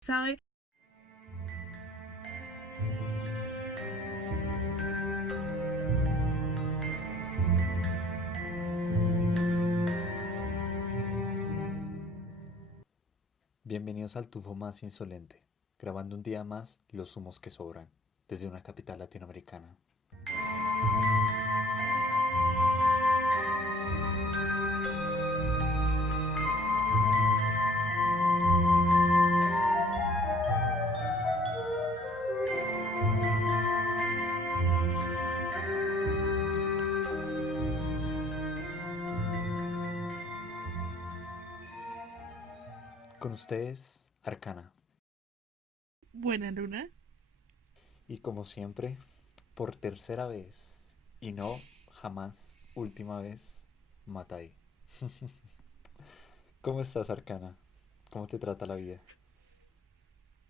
¿Sabe? Bienvenidos al tufo más insolente, grabando un día más los humos que sobran, desde una capital latinoamericana. Con ustedes, Arcana, Buena luna. y como siempre, por tercera vez, y no jamás última vez, Matai. ¿Cómo estás, Arcana? ¿Cómo te trata la vida?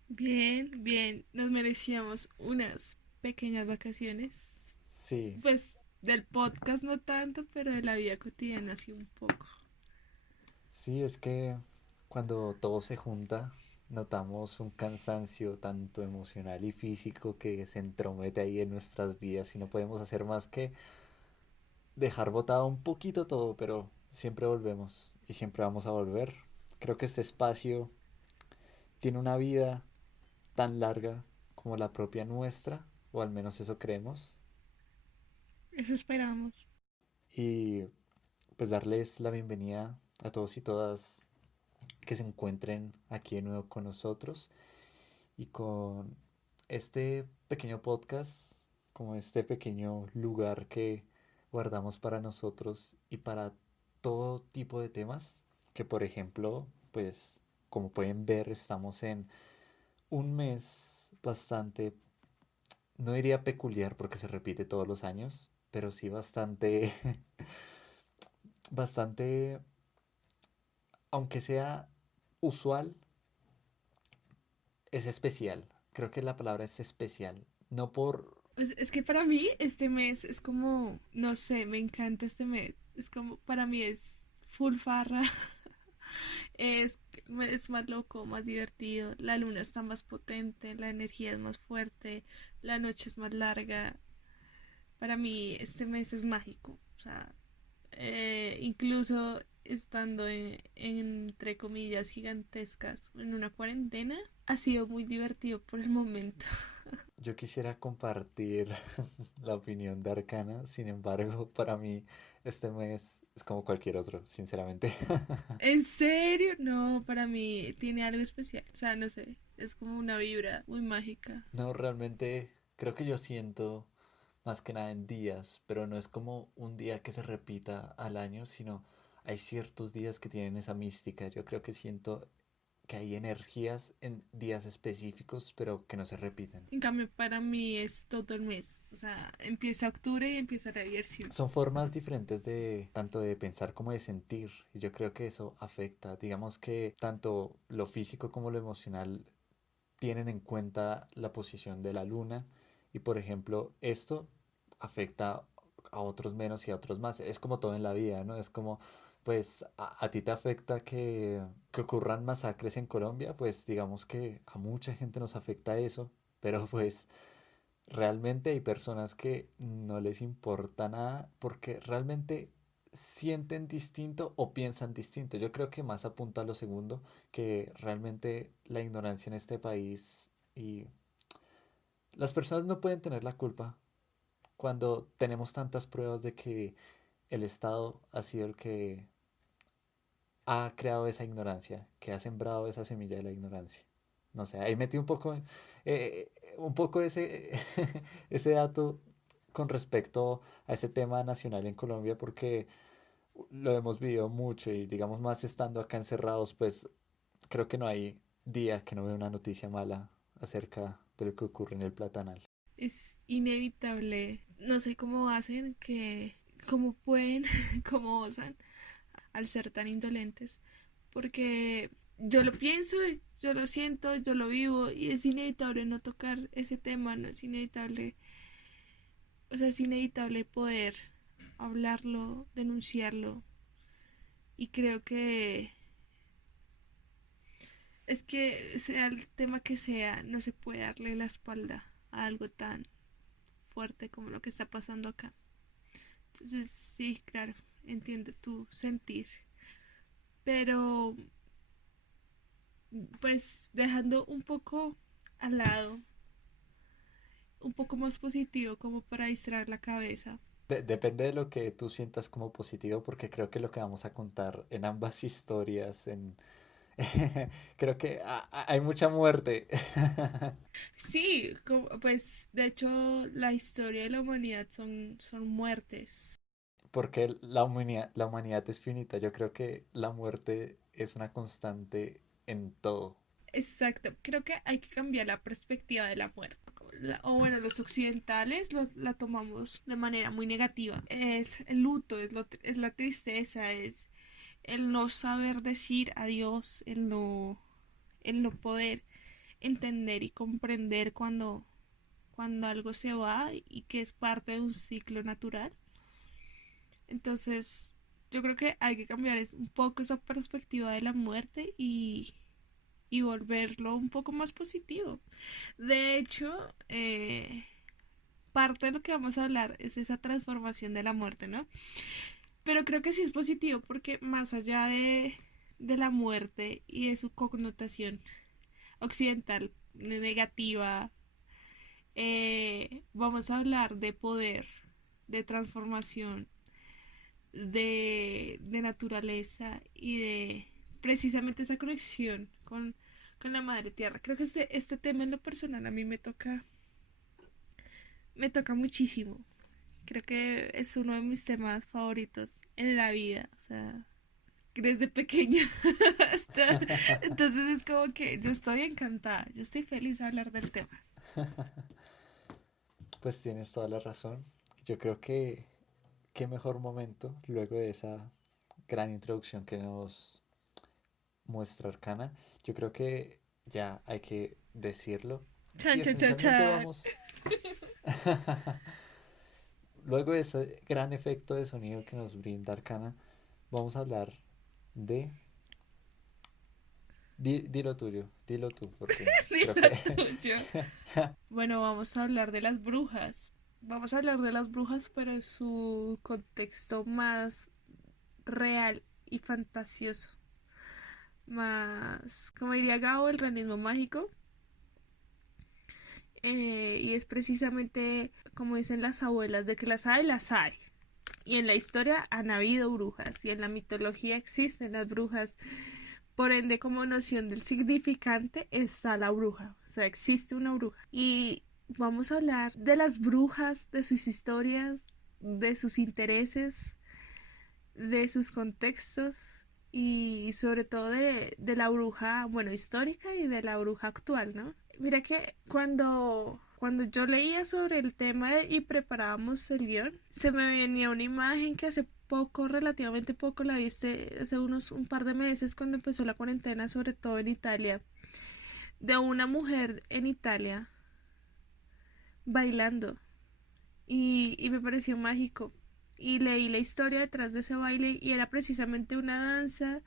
Bien, bien. Nos merecíamos unas pequeñas vacaciones. Sí, Pues del podcast no tanto, pero de la vida cotidiana sí un poco. sí, es que cuando todo se junta, notamos un cansancio tanto emocional y físico que se entromete ahí en nuestras vidas y no podemos hacer más que dejar botado un poquito todo, pero siempre volvemos y siempre vamos a volver. Creo que este espacio tiene una vida tan larga como la propia nuestra, o al menos eso creemos, Eso esperamos. y pues darles la bienvenida a todos y todas que se encuentren aquí de nuevo con nosotros y con este pequeño podcast, como este pequeño lugar que guardamos para nosotros y para todo tipo de temas, que por ejemplo, pues como pueden ver, estamos en un mes bastante, no diría peculiar porque se repite todos los años, pero sí bastante, bastante, aunque sea usual, es especial. Creo que la palabra es especial. No por... Es que para mí este mes es como, no sé, me encanta este mes. Es como, para mí es full farra. Es, es más loco, más divertido. La luna está más potente, la energía es más fuerte, la noche es más larga. Para mí este mes es mágico. O sea, incluso estando entre comillas gigantescas en una cuarentena, ha sido muy divertido por el momento. Yo quisiera compartir la opinión de Arcana, sin embargo, para mí este mes es como cualquier otro, sinceramente. ¿En serio? No, para mí tiene algo especial. O sea, no sé, es como una vibra muy mágica. No, realmente creo que yo siento más que nada en días, pero no es como un día que se repita al año, sino hay ciertos días que tienen esa mística. Yo creo que siento que hay energías en días específicos, pero que no se repiten. En cambio, para mí es todo el mes. O sea, empieza octubre y empieza la diversión. Son formas diferentes de tanto de pensar como de sentir, y yo creo que eso afecta. Digamos que tanto lo físico como lo emocional tienen en cuenta la posición de la luna, y por ejemplo esto afecta a otros menos y a otros más. Es como todo en la vida, ¿no? Es como, pues a ti te afecta que ocurran masacres en Colombia, pues digamos que a mucha gente nos afecta eso, pero pues realmente hay personas que no les importa nada porque realmente sienten distinto o piensan distinto. Yo creo que más apunta a lo segundo, que realmente la ignorancia en este país y las personas no pueden tener la culpa cuando tenemos tantas pruebas de que el Estado ha sido el que ha creado esa ignorancia, que ha sembrado esa semilla de la ignorancia. No sé, ahí metí un poco ese, ese dato con respecto a este tema nacional en Colombia porque lo hemos vivido mucho y digamos más estando acá encerrados, pues creo que no hay día que no vea una noticia mala acerca de lo que ocurre en el Platanal. Es inevitable. No sé cómo hacen que, cómo pueden, cómo osan al ser tan indolentes. Porque yo lo pienso, yo lo siento, yo lo vivo y es inevitable no tocar ese tema, no es inevitable. O sea, es inevitable poder hablarlo, denunciarlo. Y creo que es que sea el tema que sea, no se puede darle la espalda a algo tan fuerte como lo que está pasando acá. Entonces, sí, claro, entiendo tu sentir. Pero, pues, dejando un poco al lado, un poco más positivo como para distraer la cabeza. Depende de lo que tú sientas como positivo, porque creo que lo que vamos a contar en ambas historias, creo que hay mucha muerte. Sí, pues de hecho la historia de la humanidad son muertes. Porque la humanidad es finita. Yo creo que la muerte es una constante en todo. Exacto, creo que hay que cambiar la perspectiva de la muerte. O bueno, los occidentales la tomamos de manera muy negativa. Es el luto, es la tristeza, es el no saber decir adiós, el no poder entender y comprender cuando algo se va y que es parte de un ciclo natural. Entonces, yo creo que hay que cambiar un poco esa perspectiva de la muerte y volverlo un poco más positivo. De hecho, parte de lo que vamos a hablar es esa transformación de la muerte, ¿no? Pero creo que sí es positivo porque más allá de la muerte y de su connotación occidental negativa, vamos a hablar de poder, de transformación, de naturaleza y de precisamente esa conexión con la madre tierra. Creo que este tema en lo personal a mí me toca muchísimo. Creo que es uno de mis temas favoritos en la vida. O sea, desde pequeña hasta... Entonces es como que yo estoy encantada, yo estoy feliz de hablar del tema. Pues tienes toda la razón. Yo creo que qué mejor momento luego de esa gran introducción que nos muestra Arcana. Yo creo que ya hay que decirlo. Chan, Y chan, chan, esencialmente chan. vamos, luego de ese gran efecto de sonido que nos brinda Arcana, vamos a hablar de... dilo tuyo, dilo tú, porque creo Dilo que... tuyo. Bueno, vamos a hablar de las brujas. Vamos a hablar de las brujas, pero en su contexto más real y fantasioso. Más, como diría Gabo, el realismo mágico. Y es precisamente como dicen las abuelas, de que las hay, las hay. Y en la historia han habido brujas y en la mitología existen las brujas. Por ende, como noción del significante está la bruja. O sea, existe una bruja. Y vamos a hablar de las brujas, de sus historias, de sus intereses, de sus contextos y sobre todo de la bruja, bueno, histórica y de la bruja actual, ¿no? Mira que cuando yo leía sobre el tema y preparábamos el guión, se me venía una imagen que hace poco, relativamente poco, la viste hace un par de meses cuando empezó la cuarentena, sobre todo en Italia, de una mujer en Italia bailando y me pareció mágico. Y leí la historia detrás de ese baile y era precisamente una danza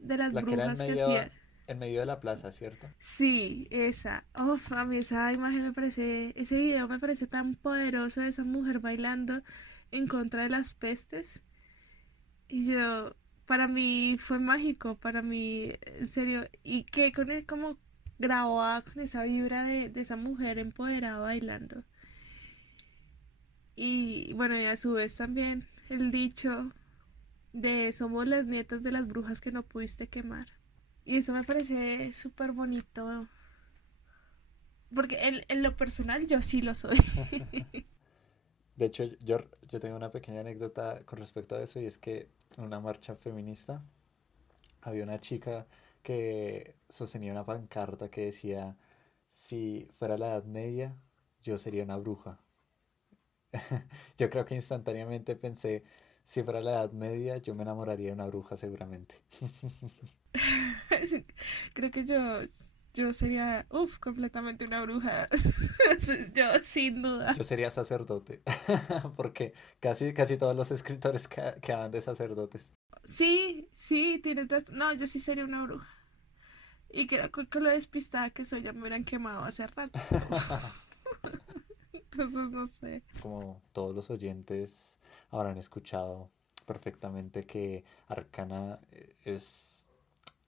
de las La que era brujas que hacía. en medio de la plaza, ¿cierto? Sí, esa. Uf, a mí esa imagen me parece, ese video me parece tan poderoso de esa mujer bailando en contra de las pestes. Y yo, para mí fue mágico, para mí, en serio, y que como grababa con esa vibra de esa mujer empoderada bailando. Y bueno, y a su vez también el dicho de somos las nietas de las brujas que no pudiste quemar. Y eso me parece súper bonito, porque en lo personal yo sí lo soy. De hecho, yo tengo una pequeña anécdota con respecto a eso y es que en una marcha feminista había una chica que sostenía una pancarta que decía, si fuera la Edad Media, yo sería una bruja. Yo creo que instantáneamente pensé, si fuera la Edad Media, yo me enamoraría de una bruja seguramente. Creo que yo sería, uff, completamente una bruja. Yo, sin duda. Yo sería sacerdote, porque casi todos los escritores quedaban de sacerdotes. Sí, sí, tienes razón. No, yo sí sería una bruja. Y creo que con lo despistada que soy ya me hubieran quemado hace rato. Entonces no sé. Como todos los oyentes habrán escuchado perfectamente que Arcana es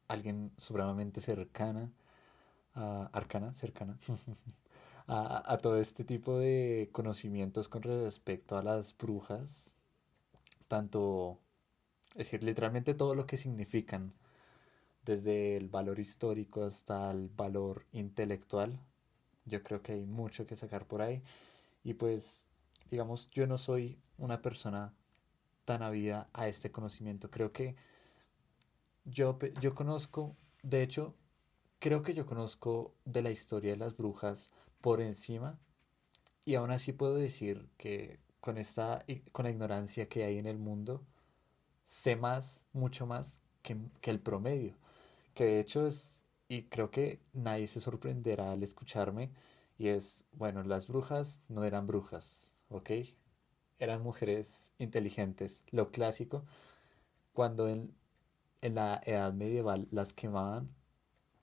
alguien supremamente cercana, Arcana, cercana, a todo este tipo de conocimientos con respecto a las brujas, tanto, es decir, literalmente todo lo que significan, desde el valor histórico hasta el valor intelectual. Yo creo que hay mucho que sacar por ahí. Y pues, digamos, yo no soy una persona tan avida a este conocimiento. Creo que yo conozco, de hecho, creo que yo conozco de la historia de las brujas por encima. Y aún así puedo decir que con la ignorancia que hay en el mundo, sé más, mucho más que el promedio. Que de hecho es, y creo que nadie se sorprenderá al escucharme, y es, bueno, las brujas no eran brujas, ¿ok? Eran mujeres inteligentes, lo clásico, cuando en la edad medieval las quemaban,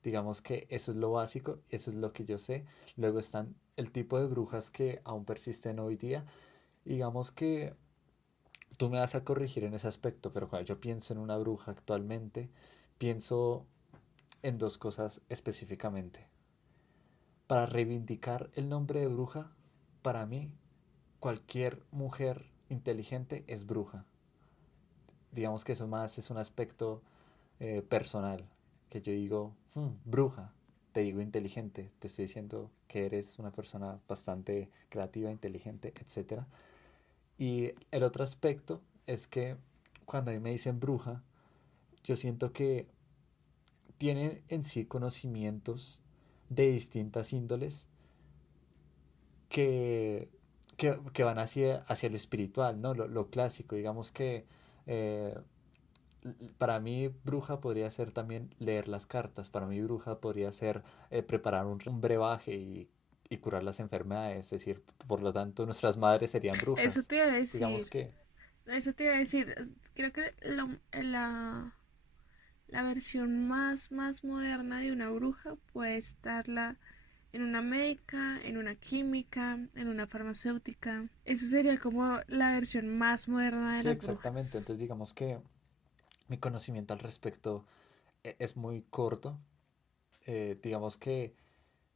digamos que eso es lo básico, eso es lo que yo sé. Luego están el tipo de brujas que aún persisten hoy día. Digamos que tú me vas a corregir en ese aspecto, pero cuando yo pienso en una bruja actualmente, pienso en dos cosas específicamente. Para reivindicar el nombre de bruja, para mí, cualquier mujer inteligente es bruja. Digamos que eso más es un aspecto personal, que yo digo, bruja, te digo inteligente, te estoy diciendo que eres una persona bastante creativa, inteligente, etcétera. Y el otro aspecto es que cuando a mí me dicen bruja, yo siento que tienen en sí conocimientos de distintas índoles que, que van hacia lo espiritual, ¿no? Lo clásico, digamos que eh, para mí bruja podría ser también leer las cartas, para mí bruja podría ser preparar un brebaje y curar las enfermedades, es decir, por lo tanto nuestras madres serían Eso brujas. te iba a Digamos decir. que, Eso te iba a decir. Creo que la versión más moderna de una bruja puede estarla en una médica, en una química, en una farmacéutica. Eso sería como la versión más moderna de sí, las exactamente, brujas. entonces digamos que mi conocimiento al respecto es muy corto. Digamos que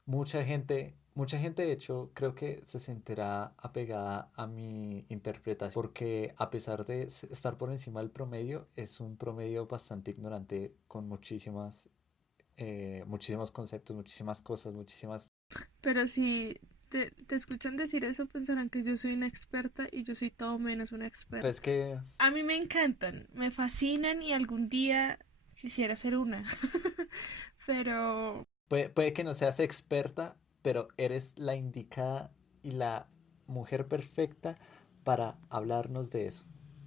mucha gente de hecho creo que se sentirá apegada a mi interpretación porque a pesar de estar por encima del promedio, es un promedio bastante ignorante con muchísimos conceptos, muchísimas cosas, muchísimas... Pero si te escuchan decir eso, pensarán que yo soy una experta y yo soy todo menos una Pues experta. que A mí me encantan, me fascinan y algún día quisiera ser una. Pero puede que no seas experta, pero eres la indicada y la mujer perfecta para hablarnos de eso.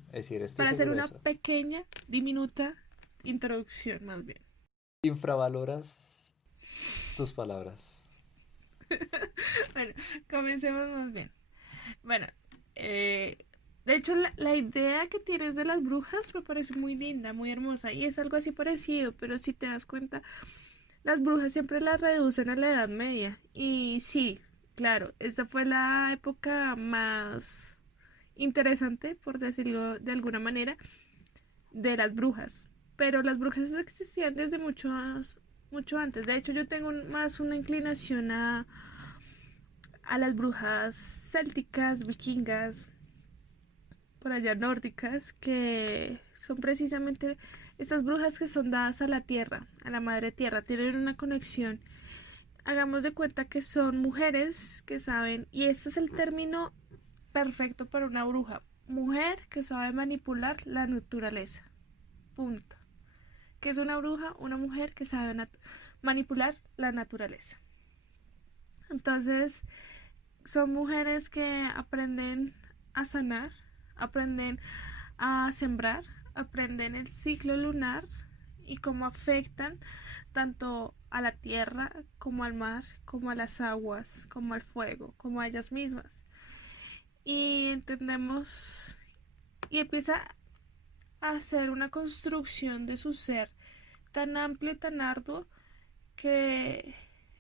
Es decir, estoy para hacer seguro de una eso. pequeña, diminuta introducción más bien. Infravaloras tus palabras. Bueno, comencemos más bien. Bueno, eh, de hecho la idea que tienes de las brujas me parece muy linda, muy hermosa y es algo así parecido, pero si te das cuenta, las brujas siempre las reducen a la Edad Media. Y sí, claro, esa fue la época más interesante, por decirlo de alguna manera, de las brujas. Pero las brujas existían desde mucho antes. De hecho, yo tengo más una inclinación a las brujas célticas, vikingas, por allá nórdicas, que son precisamente estas brujas que son dadas a la tierra, a la madre tierra, tienen una conexión. Hagamos de cuenta que son mujeres que saben, y este es el término perfecto para una bruja, mujer que sabe manipular la naturaleza. Punto. ¿Qué es una bruja? Una mujer que sabe manipular la naturaleza. Entonces, son mujeres que aprenden a sanar, aprenden a sembrar, aprenden el ciclo lunar y cómo afectan tanto a la tierra como al mar, como a las aguas, como al fuego, como a ellas mismas. Y entendemos y empieza a hacer una construcción de su ser tan amplio y tan arduo que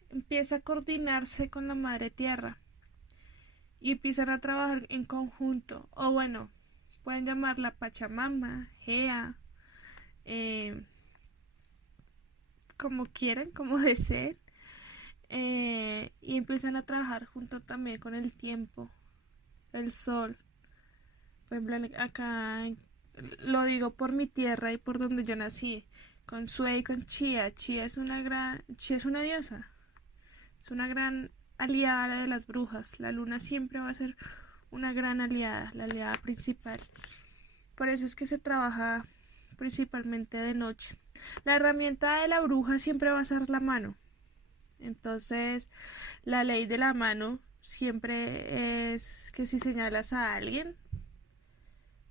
empieza a coordinarse con la madre tierra y empiezan a trabajar en conjunto. O bueno, pueden llamarla Pachamama, Gea, eh, como quieran, como deseen. Y empiezan a trabajar junto también con el tiempo, el sol. Por ejemplo, acá lo digo por mi tierra y por donde yo nací, con Sue y con Chía. Chía es una diosa, es una gran aliada de las brujas. La luna siempre va a ser una gran aliada, la aliada principal. Por eso es que se trabaja principalmente de noche. La herramienta de la bruja siempre va a ser la mano. Entonces, la ley de la mano siempre es que si señalas a alguien,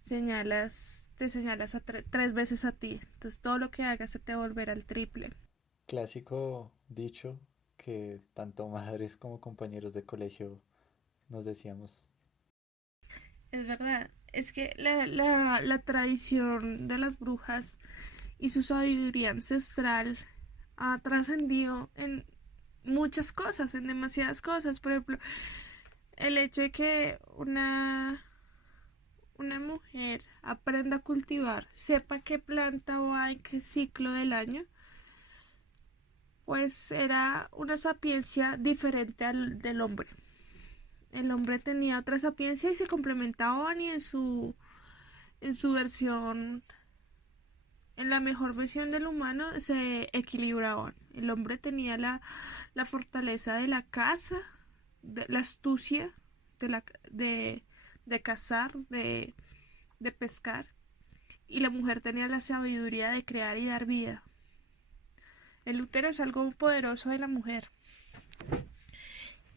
te señalas a tres veces a ti. Entonces, todo lo que hagas se te volverá al triple. Clásico dicho que tanto madres como compañeros de colegio nos decíamos. Es verdad, es que la tradición de las brujas y su sabiduría ancestral ha trascendido en muchas cosas, en demasiadas cosas. Por ejemplo, el hecho de que una mujer aprenda a cultivar, sepa qué planta va en qué ciclo del año, pues era una sapiencia diferente al del hombre. El hombre tenía otra sapiencia y se complementaban y en su versión, en la mejor versión del humano se equilibraban. El hombre tenía la fortaleza de la caza, de la astucia, de, la, de cazar, de pescar, y la mujer tenía la sabiduría de crear y dar vida. El útero es algo poderoso de la mujer.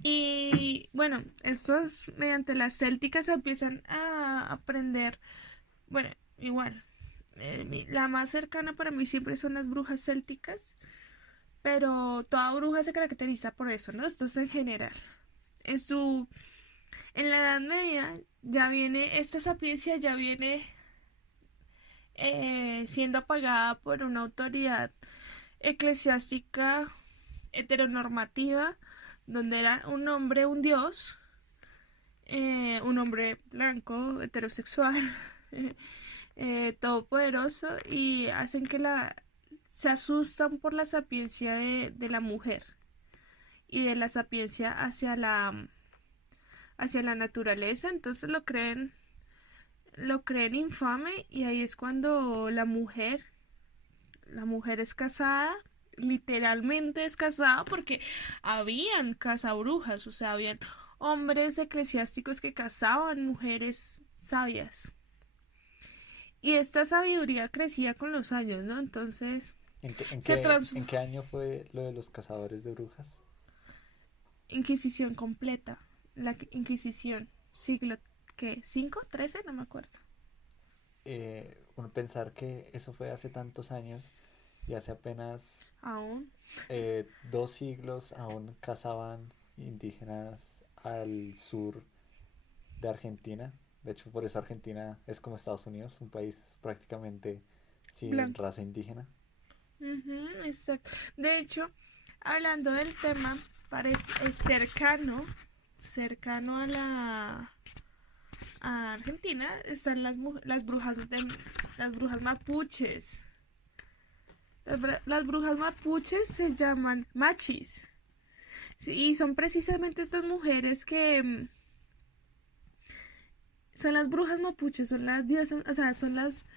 Y bueno, estos mediante las célticas empiezan a aprender, bueno, igual, la más cercana para mí siempre son las brujas célticas, pero toda bruja se caracteriza por eso, ¿no? Esto es en general. En su, en la Edad Media ya viene, esta sapiencia ya viene siendo apagada por una autoridad eclesiástica heteronormativa, donde era un hombre, un dios, un hombre blanco, heterosexual, todopoderoso, y hacen que se asustan por la sapiencia de la mujer y de la sapiencia hacia la naturaleza. Entonces lo creen infame, y ahí es cuando la mujer es casada, literalmente es casada, porque habían cazabrujas, o sea, habían hombres eclesiásticos que cazaban mujeres sabias. Y esta sabiduría crecía con los años, ¿no? Entonces se En transformó. qué año fue lo de los cazadores de brujas? Inquisición completa. La Inquisición, siglo que 5, 13, no me acuerdo. Uno pensar que eso fue hace tantos años y hace apenas Aún. 2 siglos aún cazaban indígenas al sur de Argentina. De hecho, por eso Argentina es como Estados Unidos, un país prácticamente sin Blanco. raza indígena. Ujú, exacto. De hecho, hablando del tema, es cercano a Argentina, están las brujas mapuches. Las brujas mapuches se llaman machis. Sí, y son precisamente estas mujeres que son las brujas mapuches, son las diosas, o sea, son las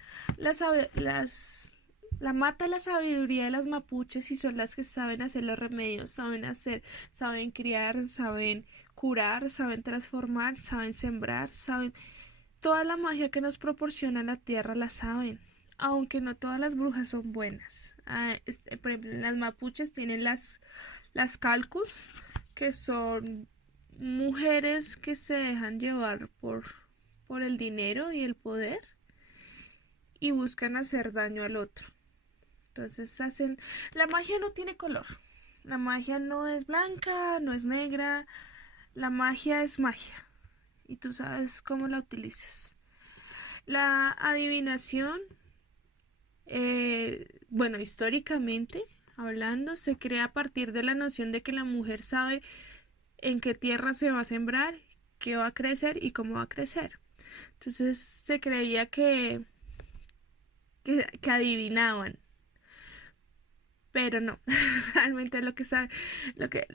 la mata la sabiduría de las mapuches, y son las que saben hacer los remedios, saben criar, saben curar, saben transformar, saben sembrar, saben toda la magia que nos proporciona la tierra la saben. Aunque no todas las brujas son buenas. Por ejemplo, las mapuches tienen las calcus, que son mujeres que se dejan llevar por el dinero y el poder y buscan hacer daño al otro. Entonces hacen... La magia no tiene color. La magia no es blanca, no es negra. La magia es magia. Y tú sabes cómo la utilizas. La adivinación, bueno, históricamente hablando, se crea a partir de la noción de que la mujer sabe en qué tierra se va a sembrar, qué va a crecer y cómo va a crecer. Entonces se creía que adivinaban, pero no, realmente lo que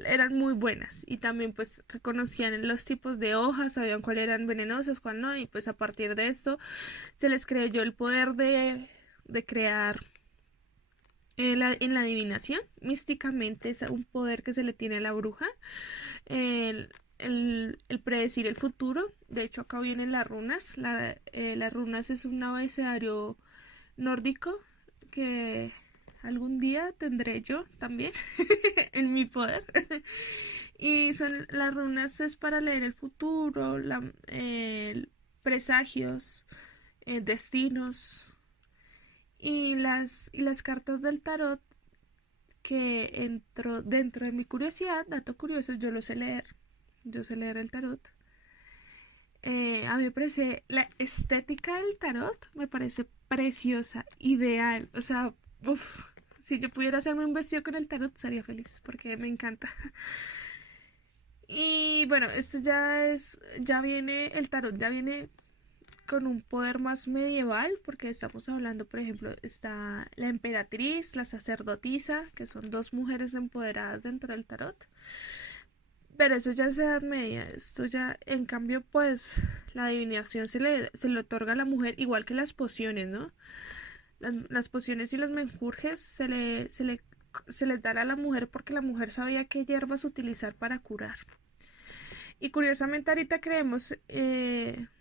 eran muy buenas y también pues conocían los tipos de hojas, sabían cuáles eran venenosas, cuál no, y pues a partir de esto se les creyó el poder de crear en la adivinación. Místicamente es un poder que se le tiene a la bruja, el, el predecir el futuro. De hecho acá vienen las runas. Las runas es un abecedario nórdico que algún día tendré yo también en mi poder. Y son las runas es para leer el futuro, presagios, destinos. Y las cartas del tarot que entro dentro de mi curiosidad, dato curioso, yo sé leer el tarot. A mí me parece la estética del tarot, me parece preciosa, ideal, o sea, uff, si yo pudiera hacerme un vestido con el tarot sería feliz porque me encanta. Y bueno, esto ya viene, el tarot ya viene con un poder más medieval, porque estamos hablando, por ejemplo, está la emperatriz, la sacerdotisa, que son dos mujeres empoderadas dentro del tarot. Pero eso ya es Edad Media, esto ya, en cambio, pues, la adivinación se le otorga a la mujer, igual que las pociones, ¿no? Las pociones y los menjurjes se les dan a la mujer porque la mujer sabía qué hierbas utilizar para curar. Y curiosamente ahorita creemos,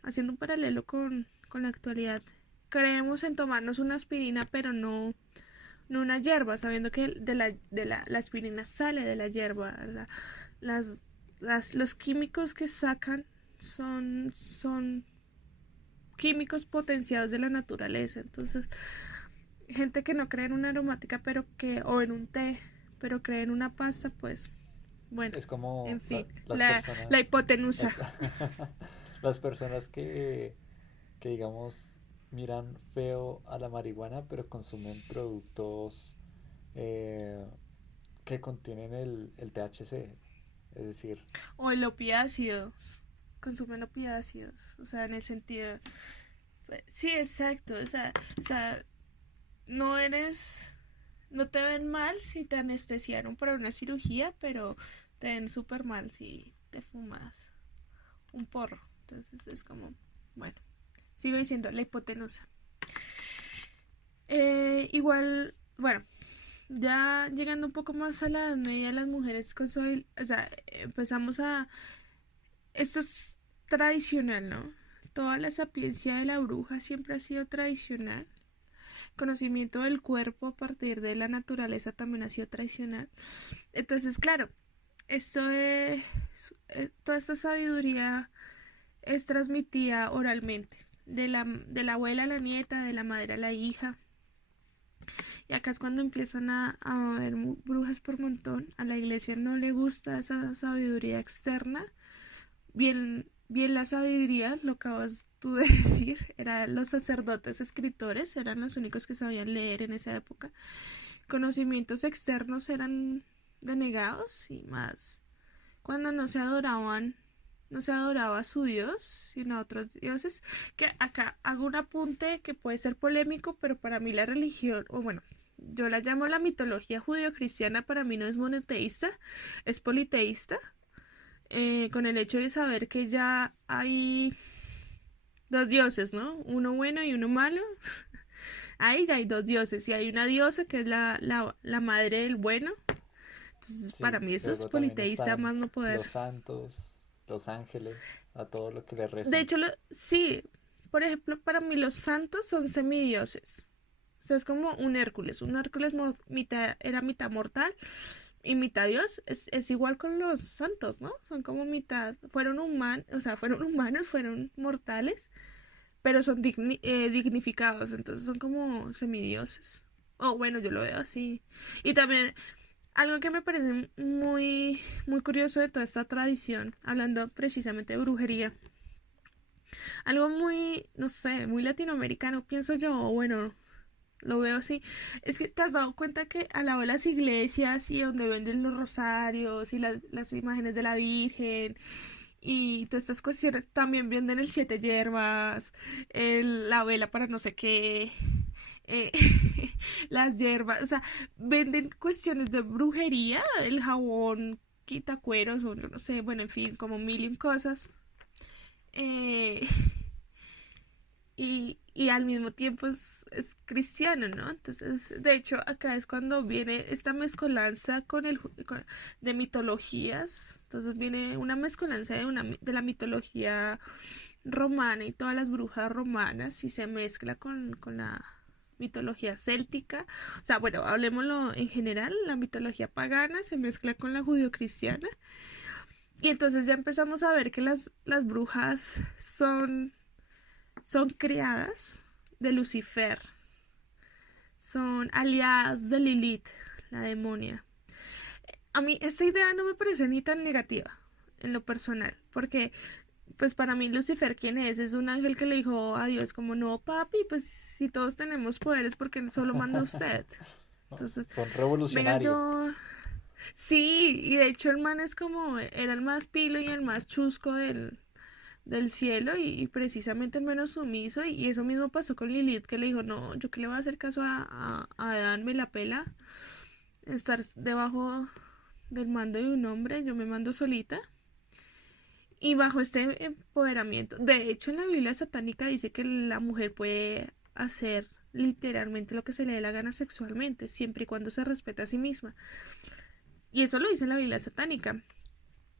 haciendo un paralelo con la actualidad, creemos en tomarnos una aspirina, pero no una hierba, sabiendo que la aspirina sale de la hierba. Las, los químicos que sacan son químicos potenciados de la naturaleza. Entonces, gente que no cree en una aromática, o en un té, pero cree en una pasta, pues, bueno, Es como en fin, las la personas, hipotenusa. es- las personas que digamos miran feo a la marihuana, pero consumen productos eh, que contienen el THC. Es decir, O el opiáceos, consumen opiáceos, o sea, en el sentido, pues, sí, exacto, o sea, no eres, no te ven mal si te anestesiaron para una cirugía, pero te ven súper mal si te fumas un porro. Entonces es como, bueno, sigo diciendo la hipotenusa. Igual, bueno, ya llegando un poco más a la edad media, las mujeres con su, o sea, empezamos a, esto es tradicional, ¿no? Toda la sapiencia de la bruja siempre ha sido tradicional. Conocimiento del cuerpo a partir de la naturaleza también ha sido tradicional. Entonces, claro, esto es, toda esta sabiduría es transmitida oralmente, de la abuela a la nieta, de la madre a la hija. Y acá es cuando empiezan a haber brujas por montón. A la iglesia no le gusta esa sabiduría externa. Bien la sabiduría, lo acabas tú de decir, eran los sacerdotes escritores, eran los únicos que sabían leer en esa época. Conocimientos externos eran denegados y más cuando no se adoraba a su dios, sino a otros dioses. Que acá hago un apunte que puede ser polémico, pero para mí la religión, o bueno, yo la llamo la mitología judio-cristiana, para mí no es monoteísta, es politeísta. Con el hecho de saber que ya hay dos dioses, ¿no? Uno bueno y uno malo. Ahí ya hay dos dioses y hay una diosa que es la madre del bueno. Entonces, para sí, mí eso es luego también politeísta están más no poder. los santos, los ángeles, a todo lo que le De rezan. hecho, sí, por ejemplo, para mí los santos son semidioses. O sea, es como un Hércules. Un Hércules era mitad mortal y mitad dios. Es igual con los santos, ¿no? Son como mitad, fueron humanos, o sea, fueron humanos, fueron mortales, pero son dignificados, entonces son como semidioses. O bueno, yo lo veo así. Y también algo que me parece muy, muy curioso de toda esta tradición, hablando precisamente de brujería, algo muy, no sé, muy latinoamericano, pienso yo, o bueno, lo veo así. Es que te has dado cuenta que al lado de las iglesias y donde venden los rosarios y las imágenes de la Virgen y todas estas cuestiones, también venden el siete hierbas, la vela para no sé qué, eh, las hierbas, o sea, venden cuestiones de brujería, el jabón quitacueros o no sé, bueno, en fin, como mil y un cosas. Eh, y al mismo tiempo es cristiano, ¿no? Entonces, de hecho, acá es cuando viene esta mezcolanza de mitologías. Entonces viene una mezcolanza de la mitología romana y todas las brujas romanas y se mezcla con la mitología céltica. O sea, bueno, hablemoslo en general, la mitología pagana se mezcla con la judio-cristiana. Y entonces ya empezamos a ver que las brujas son criadas de Lucifer, son aliadas de Lilith, la demonia. A mí esta idea no me parece ni tan negativa en lo personal, porque pues para mí Lucifer, ¿quién es? Es un ángel que le dijo a Dios como, no, papi, pues si todos tenemos poderes, ¿por qué solo manda usted? Entonces, Fue un venga revolucionario. yo... Sí, y de hecho el man es como, era el más pilo y el más chusco del cielo y precisamente el menos sumiso y eso mismo pasó con Lilith que le dijo no, yo que le voy a hacer caso a Adán, me la pela estar debajo del mando de un hombre, yo me mando solita y bajo este empoderamiento, de hecho en la Biblia satánica dice que la mujer puede hacer literalmente lo que se le dé la gana sexualmente siempre y cuando se respeta a sí misma y eso lo dice en la Biblia satánica.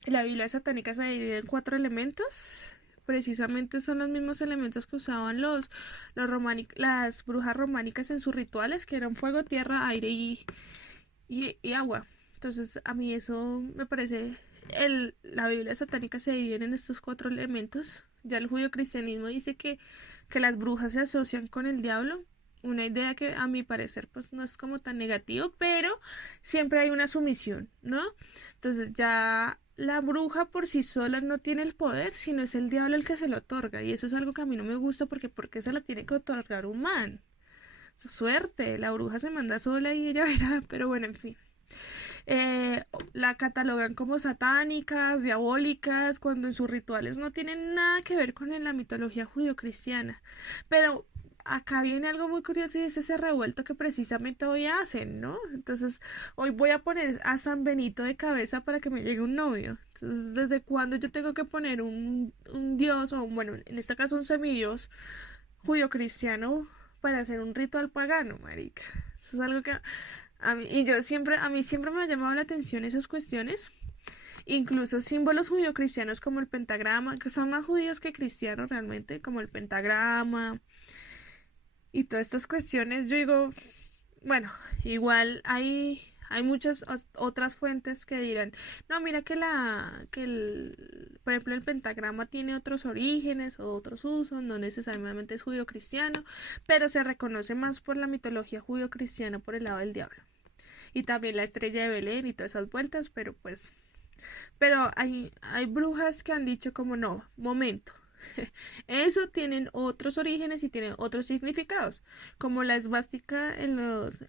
La Biblia satánica se divide en 4 elementos. Precisamente son los mismos elementos que usaban las brujas románicas en sus rituales, que eran fuego, tierra, aire y agua. Entonces, a mí eso me parece. La Biblia satánica se divide en estos 4 elementos. Ya el judio-cristianismo dice que las brujas se asocian con el diablo. Una idea que a mi parecer pues no es como tan negativo, pero siempre hay una sumisión, ¿no? Entonces ya la bruja por sí sola no tiene el poder, sino es el diablo el que se lo otorga. Y eso es algo que a mí no me gusta porque ¿por qué se la tiene que otorgar un man? Suerte, la bruja se manda sola y ella verá, pero bueno, en fin. La catalogan como satánicas, diabólicas, cuando en sus rituales no tienen nada que ver con la mitología judio-cristiana. Pero acá viene algo muy curioso y es ese revuelto que precisamente hoy hacen, ¿no? Entonces, hoy voy a poner a San Benito de cabeza para que me llegue un novio. Entonces, ¿desde cuándo yo tengo que poner un dios o, bueno, en este caso un semidios judio-cristiano para hacer un ritual pagano, marica? Eso es algo que a mí siempre me ha llamado la atención esas cuestiones, incluso símbolos judio-cristianos como el pentagrama, que son más judíos que cristianos realmente, como el pentagrama y todas estas cuestiones. Yo digo, bueno, igual hay muchas otras fuentes que dirán, no, mira por ejemplo, el pentagrama tiene otros orígenes o otros usos, no necesariamente es judío-cristiano, pero se reconoce más por la mitología judío-cristiana por el lado del diablo y también la estrella de Belén y todas esas vueltas, pero hay brujas que han dicho como no, momento. Eso tienen otros orígenes y tienen otros significados, como la esvástica en los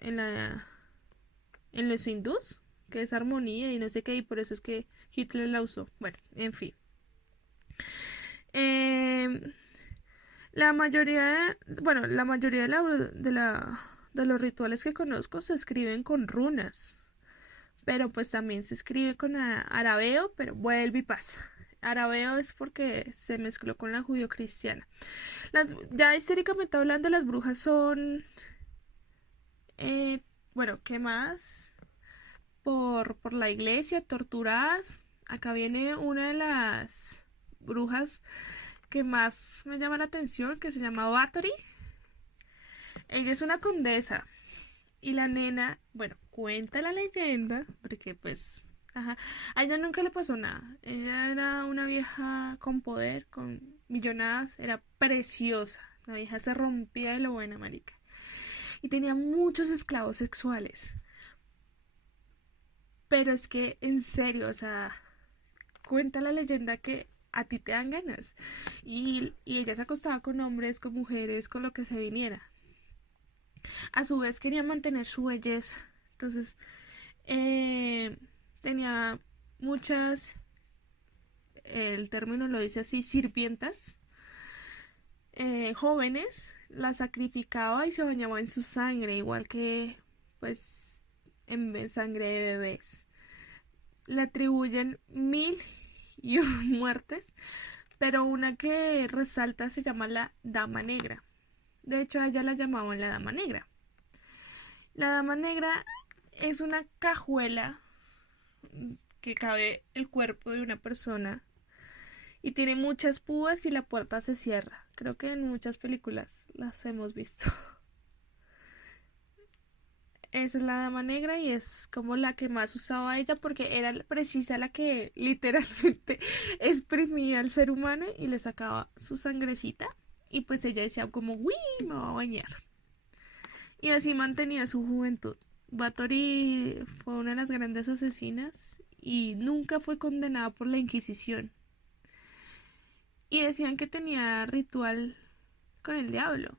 hindús, que es armonía y no sé qué, y por eso es que Hitler la usó. Bueno, en fin. Eh, la mayoría de los rituales que conozco se escriben con runas, pero pues también se escribe con arabeo, pero vuelve y pasa. Arabeo es porque se mezcló con la judio-cristiana. Ya históricamente hablando, las brujas son, eh, bueno, ¿qué más? Por la iglesia, torturadas. Acá viene una de las brujas que más me llama la atención, que se llama Bathory. Ella es una condesa y la nena, bueno, cuenta la leyenda, porque pues, ajá, a ella nunca le pasó nada. Ella era una vieja con poder, con millonadas, era preciosa. La vieja se rompía de lo buena, marica. Y tenía muchos esclavos sexuales. Pero es que, en serio, o sea, cuenta la leyenda que a ti te dan ganas. Y ella se acostaba con hombres, con mujeres, con lo que se viniera. A su vez quería mantener su belleza. Entonces, eh, tenía muchas, el término lo dice así, sirvientas jóvenes, las sacrificaba y se bañaba en su sangre, igual que pues en sangre de bebés. Le atribuyen 1001 muertes, pero una que resalta se llama la Dama Negra. De hecho, a ella la llamaban la Dama Negra. La Dama Negra es una cajuela que cabe el cuerpo de una persona y tiene muchas púas y la puerta se cierra. Creo que en muchas películas las hemos visto. Esa es la Dama Negra y es como la que más usaba ella porque era precisa la que literalmente exprimía al ser humano y le sacaba su sangrecita y pues ella decía como, uy, me va a bañar. Y así mantenía su juventud. Bathory fue una de las grandes asesinas y nunca fue condenada por la Inquisición. Y decían que tenía ritual con el diablo.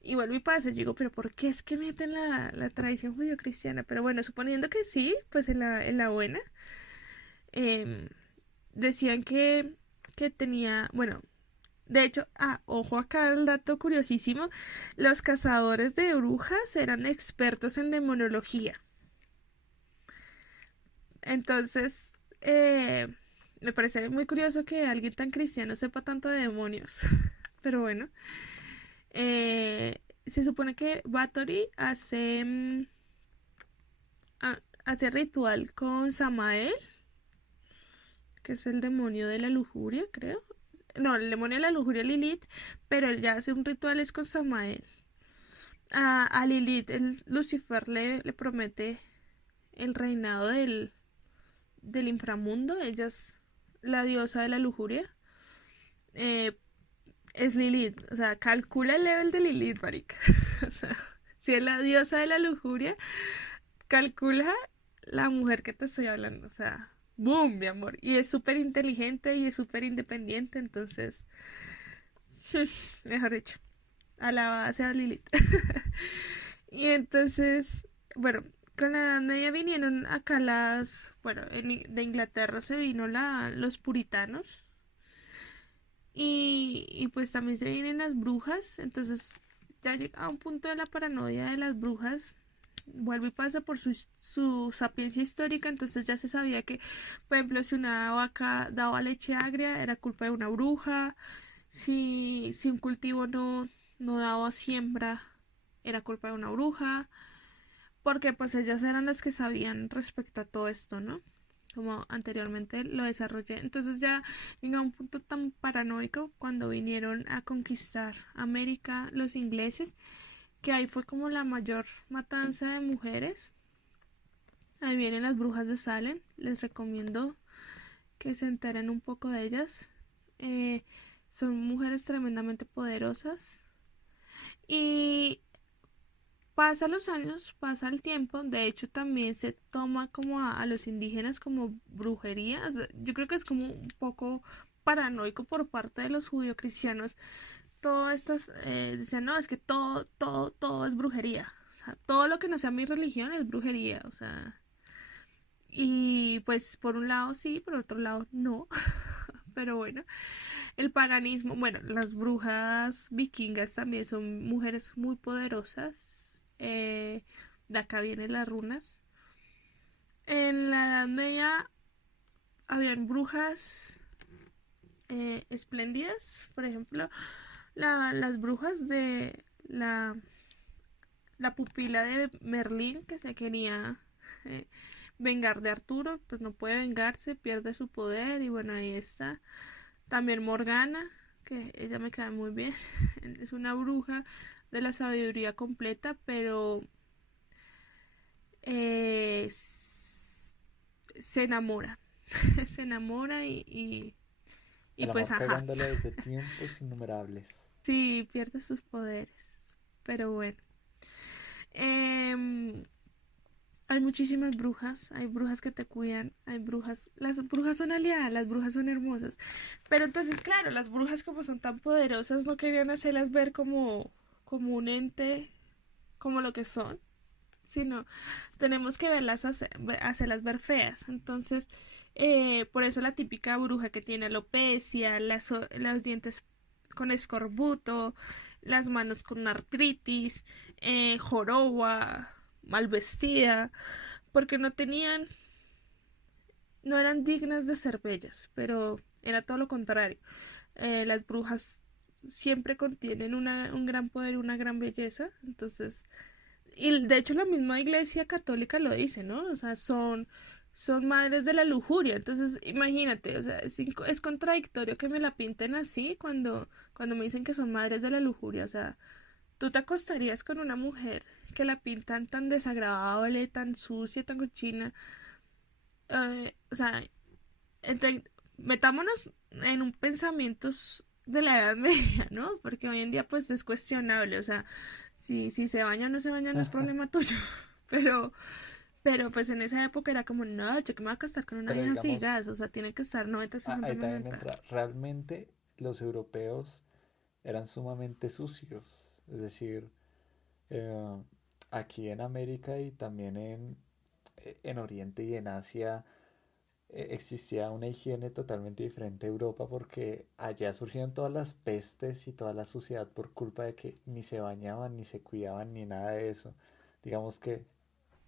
Y vuelvo y pasa, yo digo, pero ¿por qué es que meten la tradición judío-cristiana? Pero bueno, suponiendo que sí, pues en la buena, eh, decían que tenía, bueno, de hecho, ojo acá el dato curiosísimo, los cazadores de brujas eran expertos en demonología. Entonces, me parece muy curioso que alguien tan cristiano sepa tanto de demonios. Pero bueno, se supone que Bathory hace ritual con Samael, que es el demonio de la lujuria, creo. No, el demonio de la lujuria Lilith, pero él ya hace un ritual es con Samael. A Lilith, Lucifer le promete el reinado del inframundo. Ella es la diosa de la lujuria. Eh, es Lilith, o sea, calcula el level de Lilith, marica. O sea, si es la diosa de la lujuria, calcula la mujer que te estoy hablando, o sea, boom, mi amor. Y es súper inteligente y es súper independiente, entonces, mejor dicho, alabada sea Lilith. Y entonces, bueno, con la Edad Media vinieron acá bueno, de Inglaterra se vino los puritanos. Y pues también se vienen las brujas, entonces ya llega a un punto de la paranoia de las brujas, vuelve y pasa por su sapiencia histórica, entonces ya se sabía que, por ejemplo, si una vaca daba leche agria era culpa de una bruja, si un cultivo no daba siembra era culpa de una bruja, porque pues ellas eran las que sabían respecto a todo esto, ¿no? Como anteriormente lo desarrollé. Entonces ya llegó a un punto tan paranoico cuando vinieron a conquistar América los ingleses, que ahí fue como la mayor matanza de mujeres. Ahí vienen las brujas de Salem, les recomiendo que se enteren un poco de ellas. Son mujeres tremendamente poderosas y pasa los años, pasa el tiempo, de hecho también se toma como a los indígenas como brujería. O sea, yo creo que es como un poco paranoico por parte de los judio-cristianos. Todo esto decían, no, es que todo es brujería. O sea, todo lo que no sea mi religión es brujería. O sea, y pues por un lado sí, por otro lado no. Pero bueno, el paganismo, bueno, las brujas vikingas también son mujeres muy poderosas. De acá vienen las runas. En la Edad Media habían brujas espléndidas, por ejemplo, las brujas de la pupila de Merlín que se quería eh, vengar de Arturo, pues no puede vengarse, pierde su poder y bueno, ahí está. También Morgana, que ella me cae muy bien, es una bruja de la sabiduría completa, pero se enamora, se enamora y El pues amor ajá, cagándole desde tiempos innumerables. sí, pierde sus poderes, pero bueno. Em, hay muchísimas brujas, hay brujas que te cuidan, hay brujas, las brujas son aliadas, las brujas son hermosas, pero entonces claro, las brujas como son tan poderosas no querían hacerlas ver como un ente como lo que son, sino tenemos que verlas, hacerlas ver feas. Entonces, por eso la típica bruja que tiene alopecia, los dientes con escorbuto, las manos con artritis, joroba, mal vestida, porque no eran dignas de ser bellas, pero era todo lo contrario. Las brujas siempre contienen un gran poder, una gran belleza, entonces, y de hecho la misma iglesia católica lo dice, ¿no? O sea, son madres de la lujuria, entonces imagínate, o sea, es contradictorio que me la pinten así cuando me dicen que son madres de la lujuria, o sea, tú te acostarías con una mujer que la pintan tan desagradable, tan sucia, tan cochina, o sea, ente- metámonos en un pensamiento de la Edad Media, ¿no? Porque hoy en día pues es cuestionable, o sea, si se baña o no se baña no es problema tuyo, pero, pero pues en esa época era como, no, yo que me voy a casar con una Pero vieja así, digamos, gas, o sea, tiene que estar 90, 60, ahí también 90. entra, realmente los europeos eran sumamente sucios, es decir, eh, aquí en América y también en Oriente y en Asia existía una higiene totalmente diferente a Europa porque allá surgieron todas las pestes y toda la suciedad por culpa de que ni se bañaban, ni se cuidaban, ni nada de eso. Digamos que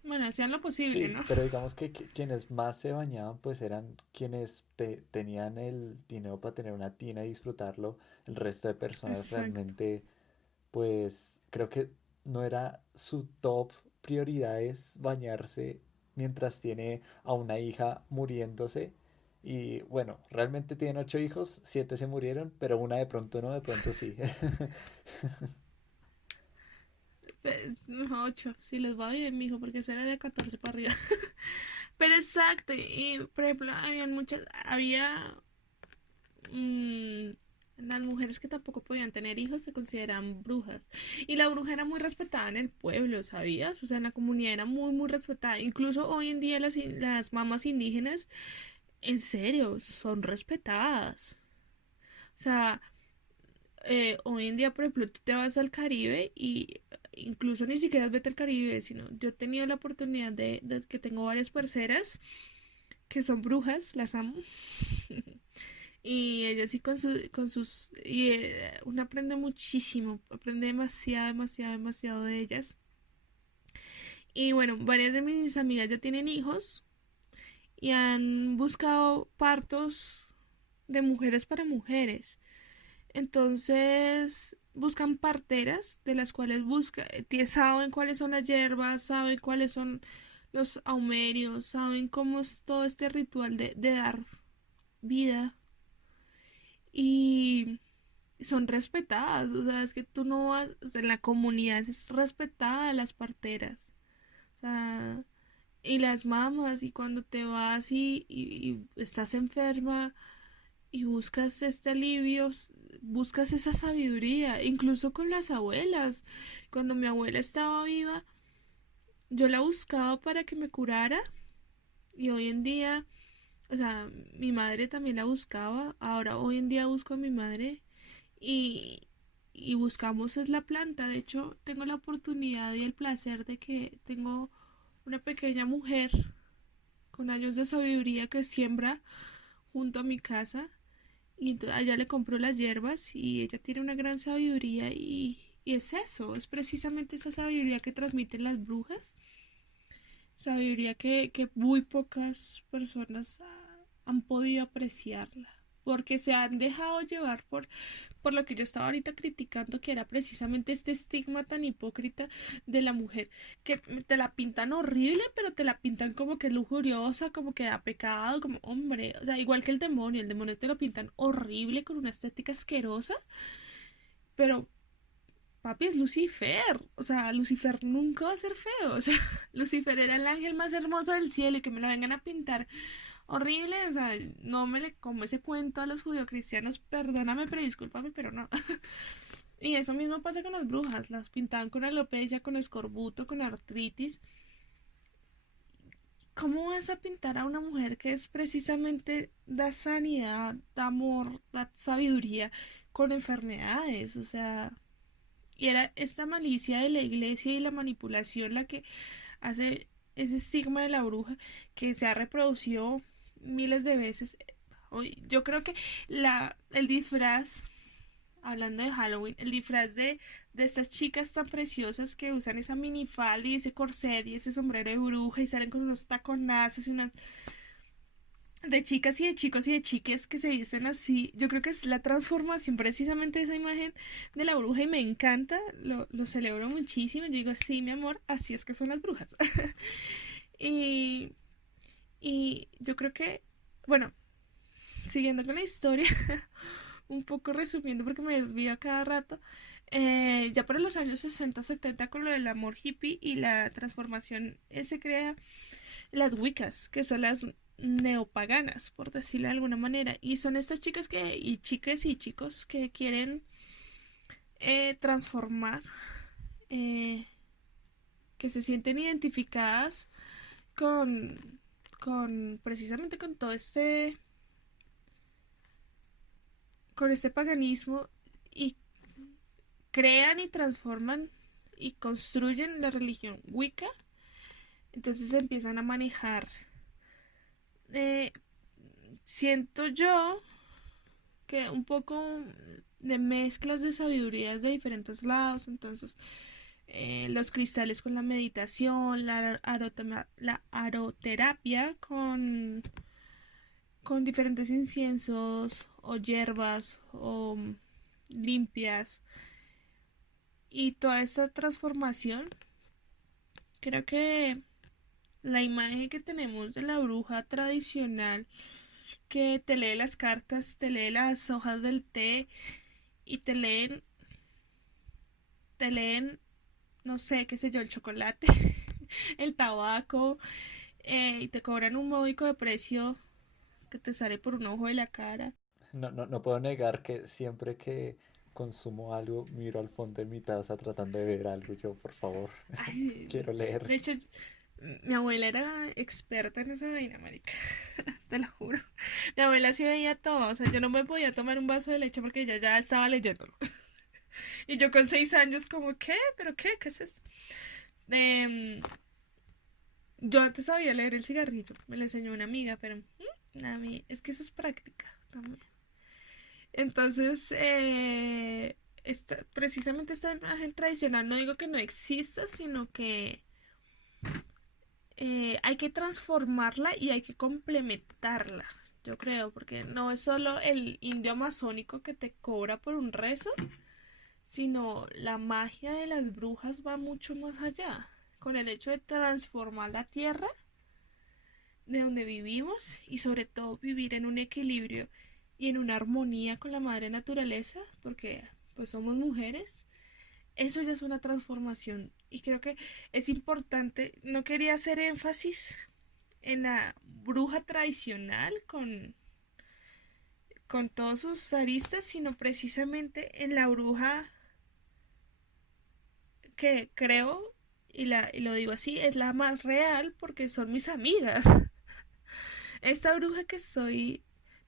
Bueno, hacían lo posible, sí, ¿no? pero digamos que, quienes más se bañaban pues eran quienes tenían el dinero para tener una tina y disfrutarlo. El resto de personas Exacto. realmente pues creo que no era su top prioridades bañarse mientras tiene a una hija muriéndose. Y bueno, realmente tienen 8 hijos, 7 se murieron, pero una de pronto no, de pronto sí. No, 8, si les va bien, mijo, porque será de 14 para arriba. Pero exacto, y por ejemplo, había mm, las mujeres que tampoco podían tener hijos se consideraban brujas. Y la bruja era muy respetada en el pueblo, ¿sabías? O sea, en la comunidad era muy, muy respetada. Incluso hoy en día las mamás indígenas, en serio, son respetadas. O sea, hoy en día, por ejemplo, tú te vas al Caribe y incluso ni siquiera vete al Caribe, sino yo he tenido la oportunidad de que tengo varias parceras que son brujas, las amo. Y ella sí con sus... Y uno aprende muchísimo, aprende demasiado, demasiado, demasiado de ellas. Y bueno, varias de mis amigas ya tienen hijos y han buscado partos de mujeres para mujeres. Entonces buscan parteras de las cuales saben cuáles son las hierbas, saben cuáles son los aumerios, saben cómo es todo este ritual de dar vida y son respetadas, o sea, es que tú no vas, o sea, en la comunidad es respetada a las parteras, o sea, y las mamas, y cuando te vas y estás enferma y buscas este alivio, buscas esa sabiduría, incluso con las abuelas, cuando mi abuela estaba viva, yo la buscaba para que me curara, y hoy en día, o sea, mi madre también la buscaba, ahora hoy en día busco a mi madre y, y buscamos es la planta. De hecho, tengo la oportunidad y el placer de que tengo una pequeña mujer con años de sabiduría que siembra junto a mi casa y entonces allá le compro las hierbas y ella tiene una gran sabiduría y es eso, es precisamente esa sabiduría que transmiten las brujas, sabiduría que muy pocas personas han podido apreciarla porque se han dejado llevar por lo que yo estaba ahorita criticando, que era precisamente este estigma tan hipócrita de la mujer, que te la pintan horrible, pero te la pintan como que es lujuriosa, como que da pecado, como hombre, o sea, igual que el demonio te lo pintan horrible con una estética asquerosa, pero papi es Lucifer, o sea, Lucifer nunca va a ser feo, o sea, Lucifer era el ángel más hermoso del cielo y que me lo vengan a pintar horrible, o sea, no me le como ese cuento a los judeocristianos, perdóname, pero discúlpame, pero no. Y eso mismo pasa con las brujas, las pintaban con alopecia, con escorbuto, con artritis. ¿Cómo vas a pintar a una mujer que es precisamente da sanidad, da amor, da sabiduría con enfermedades? O sea, Y era esta malicia de la iglesia y la manipulación la que hace ese estigma de la bruja que se ha reproducido miles de veces. Yo creo que el disfraz, hablando de Halloween, el disfraz de estas chicas tan preciosas que usan esa minifalda y ese corset y ese sombrero de bruja y salen con unos taconazos y unas de chicas y de chicos y de chiques que se visten así. Yo creo que es la transformación precisamente de esa imagen de la bruja y me encanta, lo celebro muchísimo. Yo digo, sí, mi amor, así es que son las brujas. y, y yo creo que, bueno, siguiendo con la historia, un poco resumiendo porque me desvío a cada rato. Ya para los años 60 70 con lo del amor hippie y la transformación se crea las Wiccas, que son las neopaganas, por decirlo de alguna manera. Y son estas chicas y chicas y chicos que quieren transformar, eh, que se sienten identificadas con, precisamente con este paganismo y crean y transforman y construyen la religión Wicca. Entonces empiezan a manejar, eh, siento yo que un poco de mezclas de sabidurías de diferentes lados. Entonces los cristales con la meditación, la aroterapia con diferentes inciensos o hierbas o limpias y toda esta transformación. Creo que la imagen que tenemos de la bruja tradicional que te lee las cartas, te lee las hojas del té y te leen, no sé, qué sé yo, el chocolate, el tabaco, y te cobran un módico de precio que te sale por un ojo de la cara. No puedo negar que siempre que consumo algo, miro al fondo de mi taza tratando de ver algo. Yo, por favor, Ay, quiero leer. de hecho, mi abuela era experta en esa vaina, marica. Te lo juro. Mi abuela sí veía todo. O sea, yo no me podía tomar un vaso de leche porque ella ya estaba leyéndolo. Y yo con 6 años, como, ¿qué? ¿Pero qué? ¿Qué es esto? Em, yo antes sabía leer el cigarrillo. Me lo enseñó una amiga, pero a mí es que eso es práctica también. Entonces, precisamente esta imagen tradicional, no digo que no exista, sino que hay que transformarla y hay que complementarla, yo creo, porque no es solo el indio amazónico que te cobra por un rezo, sino la magia de las brujas va mucho más allá, con el hecho de transformar la tierra de donde vivimos y sobre todo vivir en un equilibrio y en una armonía con la madre naturaleza, porque pues somos mujeres. Eso ya es una transformación y creo que es importante. No quería hacer énfasis en la bruja tradicional con todos sus aristas, sino precisamente en la bruja que creo, y lo digo así, es la más real porque son mis amigas. Esta bruja que estoy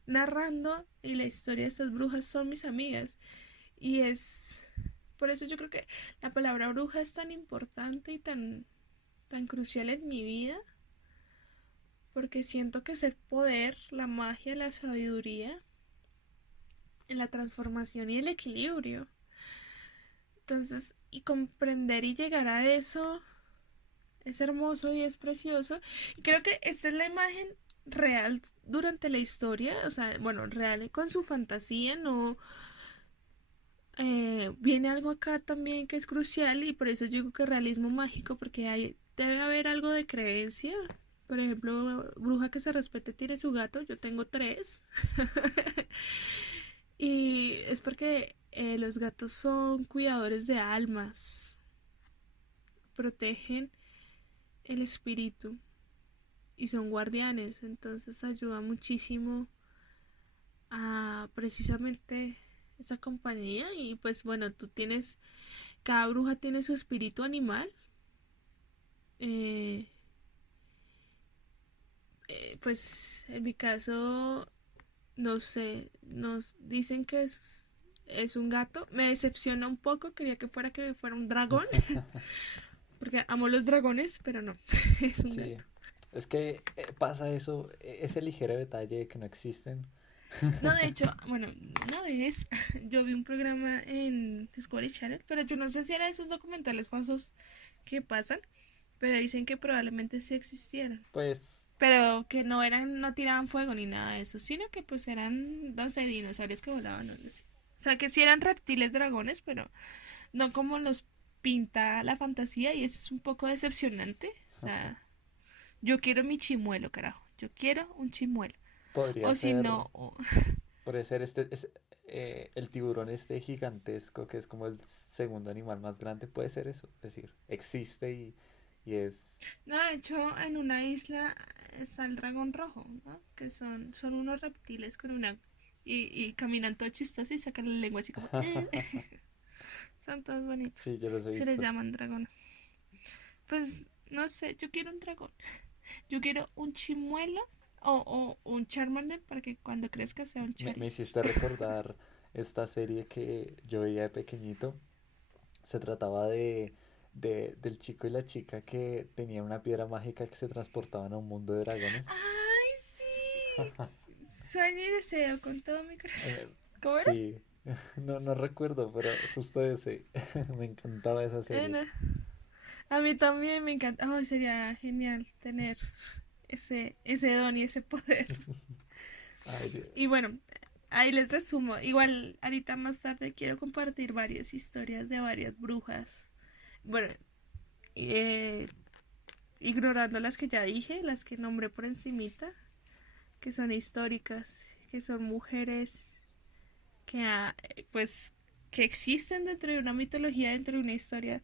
narrando y la historia de estas brujas son mis amigas. Y es por eso yo creo que la palabra bruja es tan importante y tan crucial en mi vida, porque siento que es el poder, la magia, la sabiduría, en la transformación y el equilibrio. Entonces, y comprender y llegar a eso es hermoso y es precioso. Y creo que esta es la imagen real durante la historia, o sea, bueno, real con su fantasía, no. Viene algo acá también que es crucial y por eso yo digo que realismo mágico, porque debe haber algo de creencia. Por ejemplo, bruja que se respete tiene su gato, yo tengo tres. Y es porque los gatos son cuidadores de almas, protegen el espíritu y son guardianes, entonces ayuda muchísimo a precisamente esa compañía. Y pues bueno, cada bruja tiene su espíritu animal. eh, pues en mi caso, no sé, nos dicen que es es un gato. Me decepciona un poco, quería que fuera un dragón, porque amo los dragones, pero no, es un Sí, gato. es que pasa eso, ese ligero detalle de que no existen. No, de hecho, bueno, una vez yo vi un programa en Discovery Channel, pero yo no sé si era esos documentales falsos que pasan, pero dicen que probablemente sí existieran. Pues Pero que no eran, no tiraban fuego ni nada de eso, sino que pues eran, no sé, dinosaurios que volaban, no sé. O sea, que sí eran reptiles dragones, pero no como los pinta la fantasía y eso es un poco decepcionante. O sea, yo quiero mi chimuelo, carajo. Yo quiero un chimuelo. podría O si ser, no, podría ser el tiburón este gigantesco que es como el segundo animal más grande, puede ser eso, es decir, existe y es... no, de hecho, en una isla está el dragón rojo, ¿no? Que son unos reptiles con una... Y caminan todo chistosos y sacan la lengua así como... Son todos bonitos. Sí, yo los he Se les visto. llaman dragones. Pues, no sé, yo quiero un dragón. Yo quiero un chimuelo o un Charmander para que cuando crezca sea un Me Charizard. hiciste recordar esta serie que yo veía de pequeñito. Se trataba del chico y la chica que tenían una piedra mágica que se transportaban a un mundo de dragones. ¡Ay, sí! Sueño y deseo con todo mi corazón. Eh, ¿Cómo era? sí, no recuerdo, pero justo ese. Me encantaba esa serie. No. A mí también me encanta. Oh, sería genial tener ese don y ese poder. Ay, Dios. Y bueno, ahí les resumo. Igual, ahorita más tarde quiero compartir varias historias de varias brujas. Bueno, eh, ignorando las que ya dije, las que nombré por encimita, que son históricas, que son mujeres que pues que existen dentro de una mitología, dentro de una historia.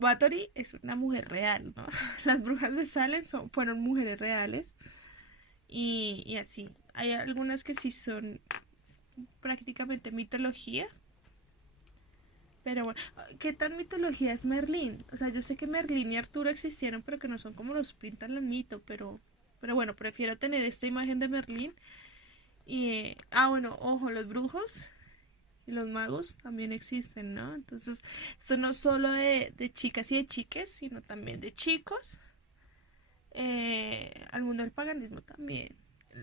Bathory es una mujer real, ¿no? Las brujas de Salem fueron mujeres reales y así. Hay algunas que sí son prácticamente mitología, pero bueno, ¿qué tan mitología es Merlín? O sea, yo sé que Merlín y Arturo existieron, pero que no son como los pintan el mito, pero bueno, prefiero tener esta imagen de Merlín. Bueno, ojo, los brujos y los magos también existen, ¿no? Entonces, esto no solo de chicas y de chiques, sino también de chicos. Al mundo del paganismo también.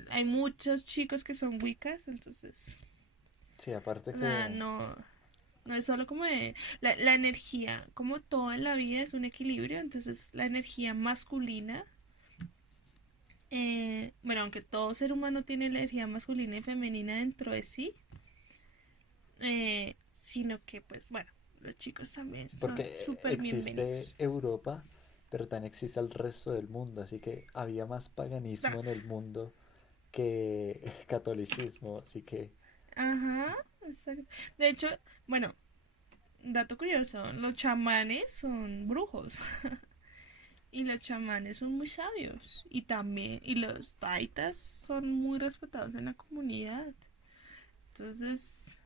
Hay muchos chicos que son wiccas, entonces, Sí, aparte o sea, que, no es solo como de la energía, como todo en la vida es un equilibrio, entonces la energía masculina, bueno, aunque todo ser humano tiene energía masculina y femenina dentro de sí, sino que pues bueno, los chicos también sí, son porque súper existe bienvenidos. Europa, pero también existe el resto del mundo, así que había más Ah, paganismo en el mundo que catolicismo, así que ajá, exacto. De hecho, bueno, dato curioso, los chamanes son brujos y los chamanes son muy sabios y también, y los taitas son muy respetados en la comunidad. Entonces,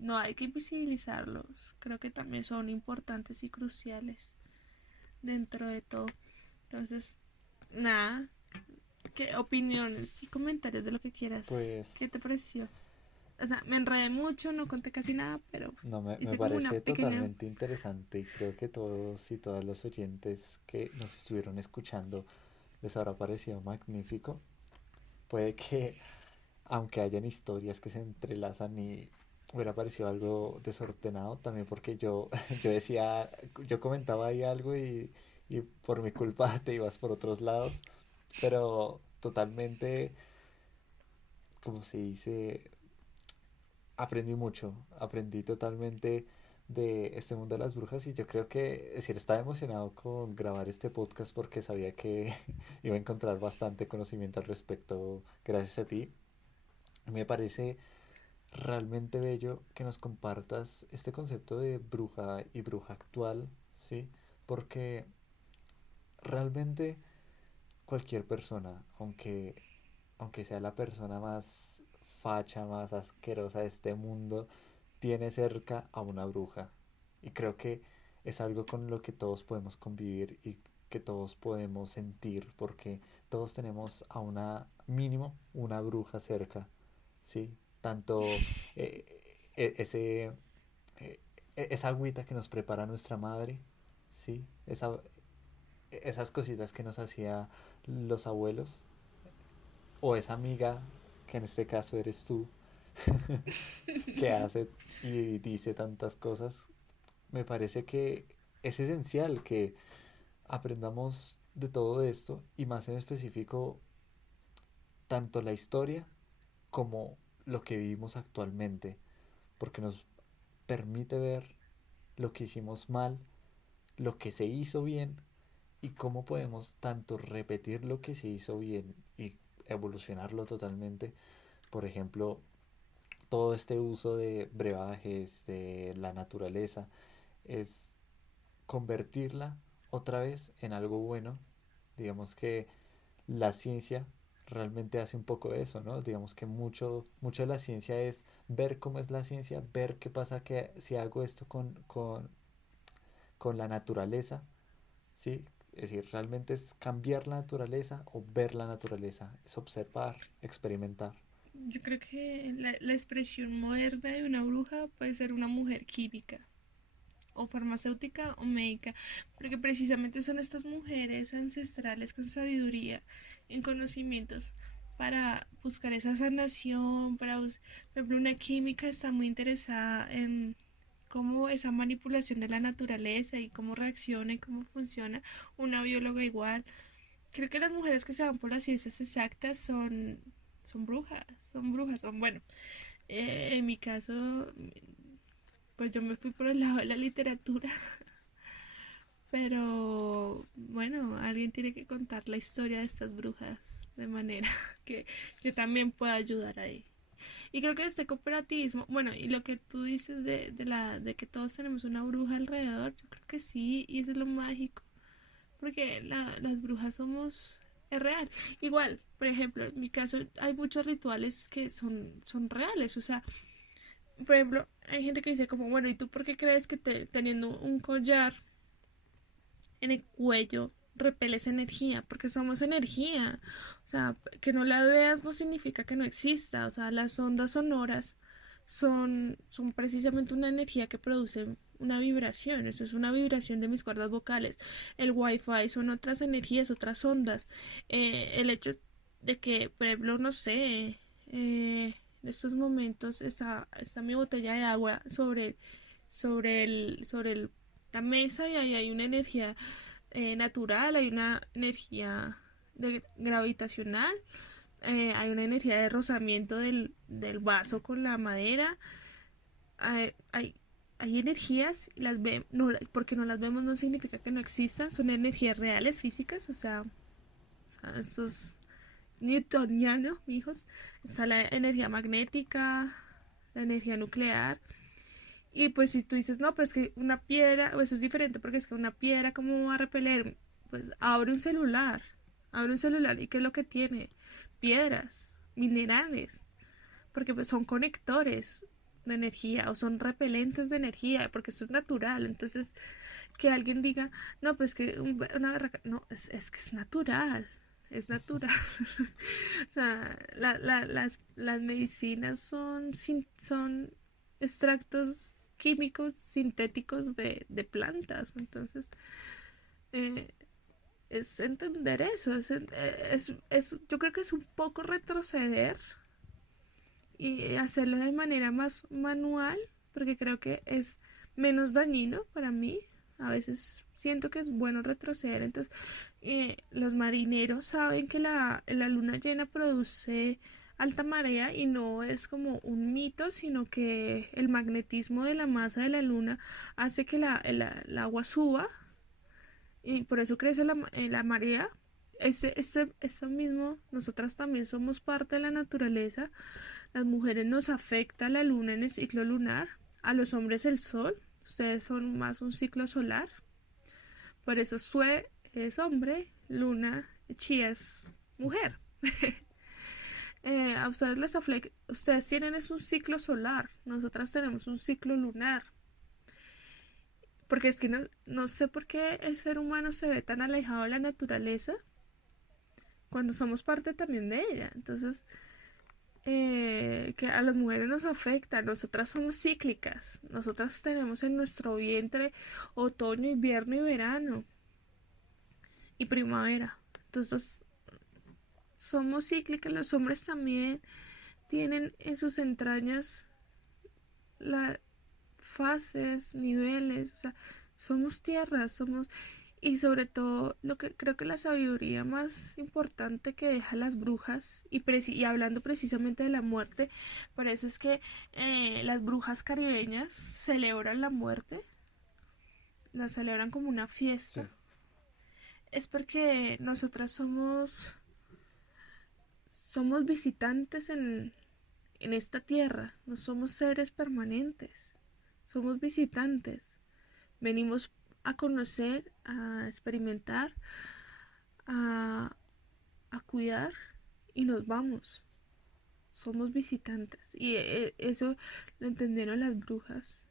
no hay que invisibilizarlos. Creo que también son importantes y cruciales dentro de todo. Entonces, nada, ¿qué opiniones y comentarios de lo que quieras? ¿Qué pues te pareció? O sea, me enredé mucho, no conté casi nada, pero no me hice como una parece pequeña... totalmente interesante y creo que todos y todas los oyentes que nos estuvieron escuchando les habrá parecido magnífico. Puede que aunque hayan historias que se entrelazan y hubiera parecido algo desordenado también porque yo yo decía, yo comentaba ahí algo y por mi culpa te ibas por otros lados, pero totalmente, como se dice, aprendí mucho, aprendí totalmente de este mundo de las brujas y yo creo que, es decir, estaba emocionado con grabar este podcast porque sabía que iba a encontrar bastante conocimiento al respecto gracias a ti. Me parece realmente bello que nos compartas este concepto de bruja y bruja actual, ¿sí? Porque realmente cualquier persona, aunque sea la persona más facha, más asquerosa de este mundo, tiene cerca a una bruja. Y creo que es algo con lo que todos podemos convivir y que todos podemos sentir, porque todos tenemos a una mínimo una bruja cerca, ¿sí? Tanto ese, esa agüita que nos prepara nuestra madre, ¿sí? Esas cositas que nos hacía los abuelos, o esa amiga, que en este caso eres tú, que hace y dice tantas cosas, me parece que es esencial que aprendamos de todo esto y más en específico tanto la historia como lo que vivimos actualmente, porque nos permite ver lo que hicimos mal, lo que se hizo bien y cómo podemos tanto repetir lo que se hizo bien y evolucionarlo totalmente. Por ejemplo, todo este uso de brebajes, de la naturaleza, es convertirla otra vez en algo bueno. Digamos que la ciencia realmente hace un poco eso, ¿no? Digamos que mucho de la ciencia es ver cómo es la ciencia, ver qué pasa que si hago esto con la naturaleza, ¿sí? Es decir, realmente es cambiar la naturaleza o ver la naturaleza, es observar, experimentar. Yo creo que la expresión moderna de una bruja puede ser una mujer química o farmacéutica o médica, porque precisamente son estas mujeres ancestrales con sabiduría, en conocimientos para buscar esa sanación, por ejemplo, una química está muy interesada en cómo esa manipulación de la naturaleza y cómo reacciona y cómo funciona, una bióloga igual. Creo que las mujeres que se van por las ciencias exactas son brujas, son bueno. En mi caso, pues yo me fui por el lado de la literatura, pero bueno, alguien tiene que contar la historia de estas brujas de manera que yo también pueda ayudar ahí. Y creo que este cooperativismo, bueno, y lo que tú dices de que todos tenemos una bruja alrededor, yo creo que sí, y eso es lo mágico, porque las brujas es real. Igual, por ejemplo, en mi caso hay muchos rituales que son reales, o sea, por ejemplo, hay gente que dice como, bueno, ¿y tú por qué crees que teniendo un collar en el cuello repeles energía? Porque somos energía. O sea, que no la veas no significa que no exista. O sea, las ondas sonoras son precisamente una energía que produce una vibración. Eso es una vibración de mis cuerdas vocales. El wifi son otras energías, otras ondas. El hecho de que, por ejemplo, no sé, en estos momentos está mi botella de agua sobre la mesa y ahí hay una energía natural, hay una energía gravitacional, hay una energía de rozamiento del vaso con la madera, hay, hay, hay energías, las no, porque no las vemos no significa que no existan, son energías reales, físicas, o sea eso es newtoniano, hijos. Está la energía magnética, la energía nuclear. Y pues si tú dices, no, pues que una piedra, o eso es diferente, porque es que una piedra, ¿cómo va a repeler? Pues abre un celular, ¿y qué es lo que tiene? Piedras, minerales, porque pues son conectores de energía o son repelentes de energía, porque eso es natural. Entonces, que alguien diga, no, pues que una garrafa, no, es que es natural. Es natural. O sea, las medicinas son extractos químicos sintéticos de plantas. Entonces, eh, es entender eso. Yo creo que es un poco retroceder y hacerlo de manera más manual, porque creo que es menos dañino para mí. A veces siento que es bueno retroceder. Entonces, los marineros saben que la luna llena produce alta marea y no es como un mito, sino que el magnetismo de la masa de la luna hace que el agua suba y por eso crece la marea. Eso mismo, nosotras también somos parte de la naturaleza. Las mujeres nos afecta la luna en el ciclo lunar, a los hombres el sol, ustedes son más un ciclo solar, por eso Sue es hombre, Luna, Chi es mujer. A ustedes les afecta, ustedes tienen es un ciclo solar, nosotras tenemos un ciclo lunar. Porque es que no sé por qué el ser humano se ve tan alejado de la naturaleza cuando somos parte también de ella. Entonces, que a las mujeres nos afecta. Nosotras somos cíclicas. Nosotras tenemos en nuestro vientre otoño, invierno y verano y primavera. Entonces, somos cíclicas. Los hombres también tienen en sus entrañas las fases, niveles, o sea, somos tierra, somos. Y sobre todo, lo que creo que la sabiduría más importante que deja las brujas, y hablando precisamente de la muerte, por eso es que las brujas caribeñas celebran la muerte, la celebran como una Sí, fiesta, es porque nosotras somos visitantes en esta tierra, no somos seres permanentes, somos visitantes, venimos a conocer, a experimentar, a, a cuidar y nos vamos. Somos visitantes. Y eso lo entendieron las brujas.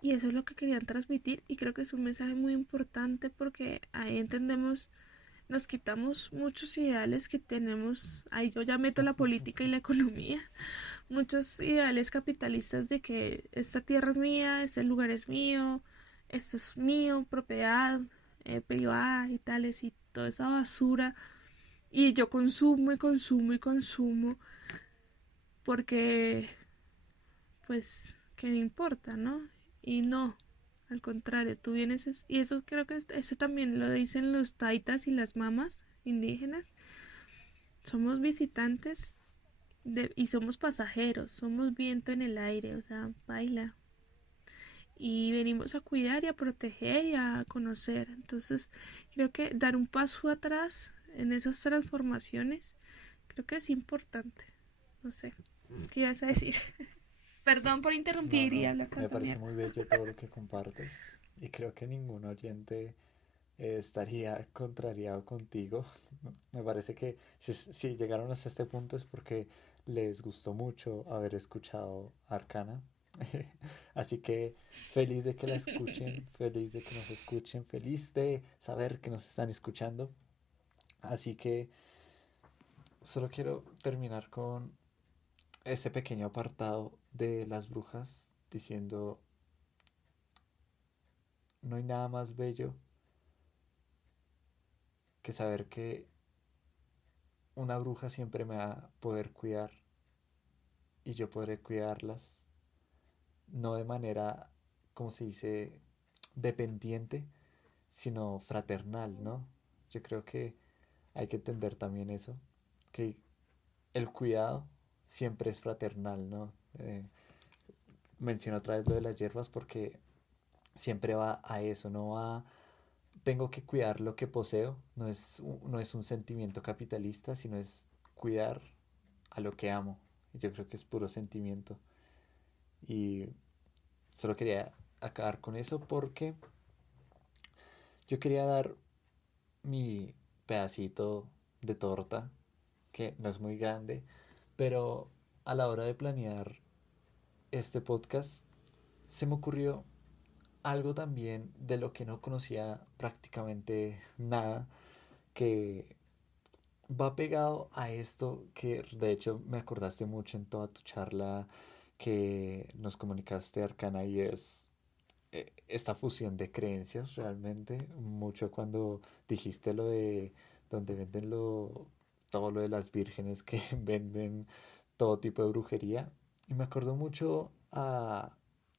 Y eso es lo que querían transmitir. Y creo que es un mensaje muy importante porque ahí entendemos, nos quitamos muchos ideales que tenemos. Ahí yo ya meto la política y la economía. Muchos ideales capitalistas de que esta tierra es mía, este lugar es mío, esto es mío, propiedad privada y tales y toda esa basura. Y yo consumo y consumo y consumo porque, pues, ¿qué me importa, no? Y no, al contrario, tú vienes, y eso creo que eso también lo dicen los taitas y las mamas indígenas, somos visitantes y somos pasajeros, somos viento en el aire, o sea, baila. Y venimos a cuidar y a proteger y a conocer. Entonces, creo que dar un paso atrás en esas transformaciones, creo que es importante. No sé, ¿qué ibas a decir? Perdón por no, interrumpir y no, hablar me tanta parece mierda. muy bello todo lo que compartes y creo que ningún oyente estaría contrariado contigo. Me parece que si llegaron hasta este punto es porque les gustó mucho haber escuchado Arcana. Así que feliz de que la escuchen, feliz de que nos escuchen, feliz de saber que nos están escuchando. Así que solo quiero terminar con ese pequeño apartado de las brujas diciendo, no hay nada más bello que saber que una bruja siempre me va a poder cuidar y yo podré cuidarlas, no de manera, como se dice, dependiente, sino fraternal, ¿no? Yo creo que hay que entender también eso, que el cuidado siempre es fraternal, ¿no? Menciono otra vez lo de las hierbas porque siempre va a eso, no va, tengo que cuidar lo que poseo, no es un sentimiento capitalista, sino es cuidar a lo que amo. Yo creo que es puro sentimiento. Y solo quería acabar con eso porque yo quería dar mi pedacito de torta, que no es muy grande, pero a la hora de planear este podcast se me ocurrió algo también de lo que no conocía prácticamente nada, que va pegado a esto que de hecho me acordaste mucho en toda tu charla que nos comunicaste, Arcana, y es esta fusión de creencias realmente, mucho cuando dijiste lo de donde venden todo lo de las vírgenes que venden todo tipo de brujería, y me acordó mucho a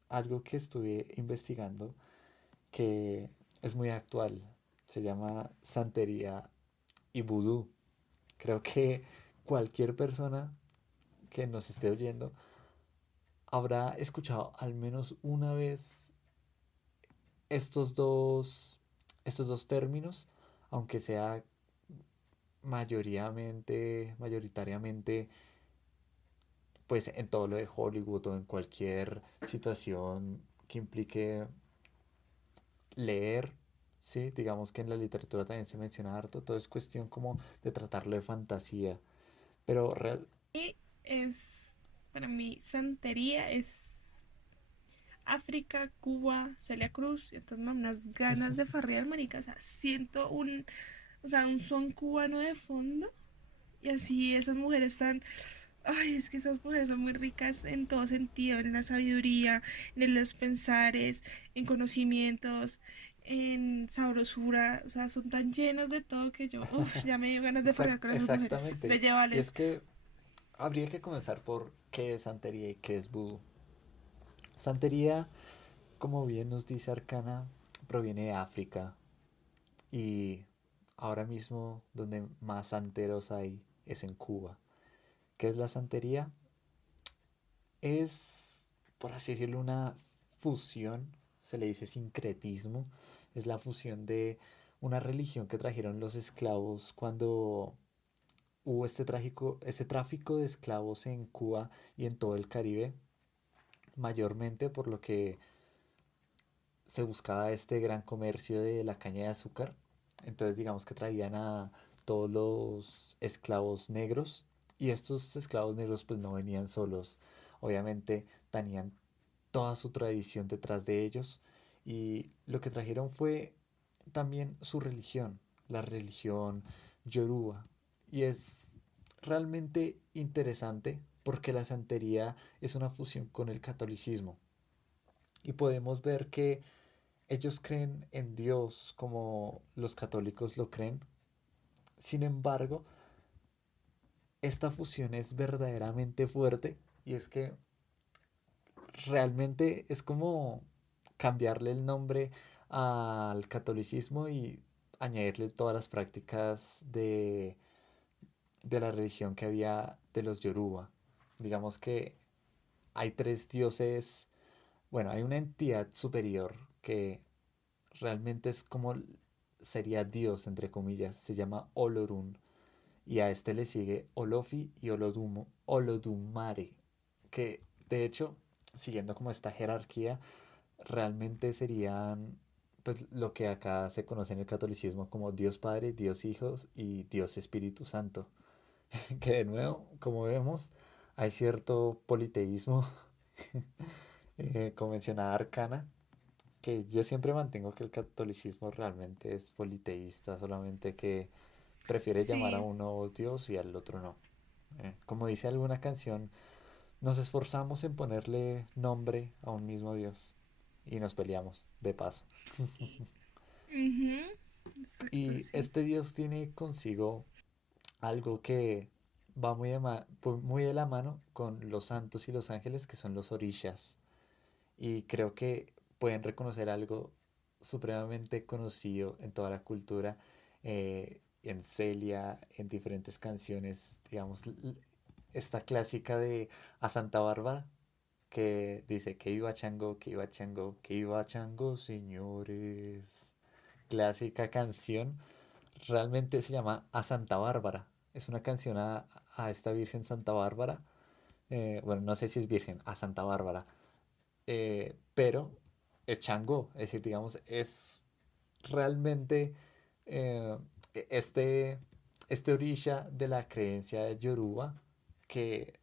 algo que estuve investigando que es muy actual, se llama santería y vudú. Creo que cualquier persona que nos esté oyendo habrá escuchado al menos una vez estos estos dos términos, aunque sea mayoritariamente, pues en todo lo de Hollywood o en cualquier situación que implique leer, ¿sí? Digamos que en la literatura también se menciona harto, todo es cuestión como de tratarlo de fantasía, pero Y es, para mí, santería es África, Cuba, Celia Cruz. Y entonces me dan unas ganas de farrear, marica. O sea, siento o sea, un son cubano de fondo. Y así esas mujeres están Ay, es que esas mujeres son muy ricas en todo sentido, en la sabiduría, en los pensares, en conocimientos, en sabrosura, o sea, son tan llenas de todo que yo, uff, ya me dio ganas de farrear con esas mujeres, de Exactamente. Y es llevarles. que habría que comenzar por qué es santería y qué es vudú. Santería, como bien nos dice Arcana, proviene de África y ahora mismo donde más santeros hay es en Cuba. ¿Qué es la santería? Es, por así decirlo, una fusión, se le dice sincretismo, es la fusión de una religión que trajeron los esclavos cuando hubo este tráfico de esclavos en Cuba y en todo el Caribe, mayormente por lo que se buscaba este gran comercio de la caña de azúcar. Entonces digamos que traían a todos los esclavos negros y estos esclavos negros pues no venían solos. Obviamente tenían toda su tradición detrás de ellos y lo que trajeron fue también su religión, la religión yoruba. Y es realmente interesante porque la santería es una fusión con el catolicismo. Y podemos ver que ellos creen en Dios como los católicos lo creen. Sin embargo, esta fusión es verdaderamente fuerte y es que realmente es como cambiarle el nombre al catolicismo y añadirle todas las prácticas de la religión que había de los Yoruba. Digamos que hay tres dioses, bueno, hay una entidad superior que realmente es como sería Dios, entre comillas, se llama Olorun. Y a este le sigue Olofi y Olodumare, que de hecho, siguiendo como esta jerarquía, realmente serían pues lo que acá se conoce en el catolicismo como Dios Padre, Dios Hijos y Dios Espíritu Santo. Que de nuevo, como vemos, hay cierto politeísmo, como mencionaba Arcana, que yo siempre mantengo que el catolicismo realmente es politeísta, solamente que prefiere llamar a Sí, uno Dios y al otro no. Como dice alguna canción, nos esforzamos en ponerle nombre a un mismo Dios y nos peleamos, de paso. ujú, exacto, Y sí. este Dios tiene consigo algo que va muy de la mano con los santos y los ángeles, que son los orishas. Y creo que pueden reconocer algo supremamente conocido en toda la cultura, en Celia, en diferentes canciones, digamos, esta clásica de A Santa Bárbara, que dice que iba Chango, que iba Chango, que iba Chango, señores. Clásica canción, realmente se llama A Santa Bárbara. Es una canción a esta Virgen Santa Bárbara. Bueno, no sé si es Virgen, a Santa Bárbara, pero es Changó, es decir, digamos, es realmente eh, este, este orisha de la creencia yoruba que